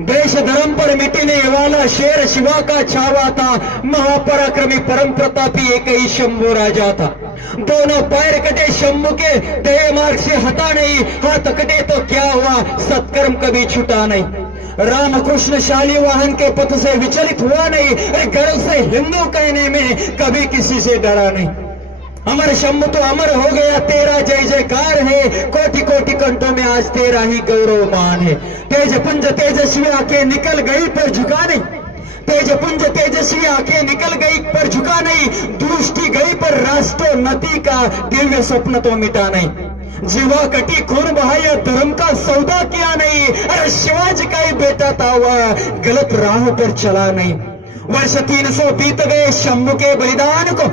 देश धर्म पर मिटीने वाला शेर शिवा का छावा था, महापराक्रमी परम प्रतापी एक ही शंभू राजा था. दोनों पैर कटे शंभू के, दे मार्ग से हटा नहीं, हाथ कटे तो क्या हुआ, सत्कर्म कभी छूटा नहीं. रामकृष्ण शाली वाहन के पथ से विचलित हुआ नहीं, गर्व से हिंदू कहने में कभी किसी से डरा नहीं. अमर शंभू तो अमर हो गया, तेरा जय जयकार है, कोटि कोटि कंठों में आज तेरा ही गौरवमान है. तेज पुंज तेजस्वी आंखें निकल गई पर झुका नहीं, तेज पुंज तेजस्वी आंखें निकल गई पर झुका नहीं, दृष्टि गई पर राष्ट्रोन्नति का दिव्य स्वप्न तो मिटा नहीं. जीवा कटी खून बहाया, धर्म का सौदा किया नहीं, अरे शिवाजी का ही बेटा था वह, गलत राह पर चला नहीं. वर्ष 300 बीत गए शंभू के बलिदान को,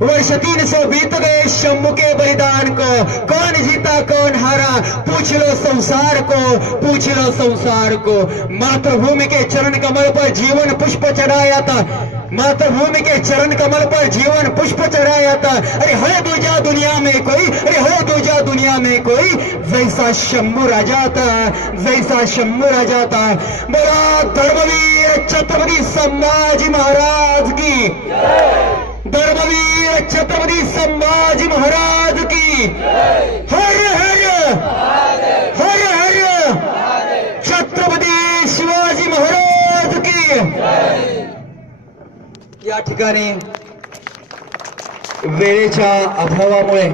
वर्ष 300 बीत गए शंभू के बलिदान को. कौन जीता कौन हारा, पूछ लो संसार को, पूछ लो संसार को. मातृभूमि के चरण कमल पर जीवन पुष्प चढ़ाया था, मातृभूमि के चरण कमल पर जीवन पुष्प चढ़ाया था. अरे है दूजा दुनिया में कोई, अरे है दूजा दुनिया में कोई, जैसा शंभू राजा था, जैसा शंभू राजा था. बोला धर्मवीर छत्रपति संभाजी महाराज की, धर्मवीर छत्रपति संभाजी महाराज की. हर हर हर हर छत्रपती शिवाजी महाराज की. या ठिकाणी वेळेच्या अभावामुळे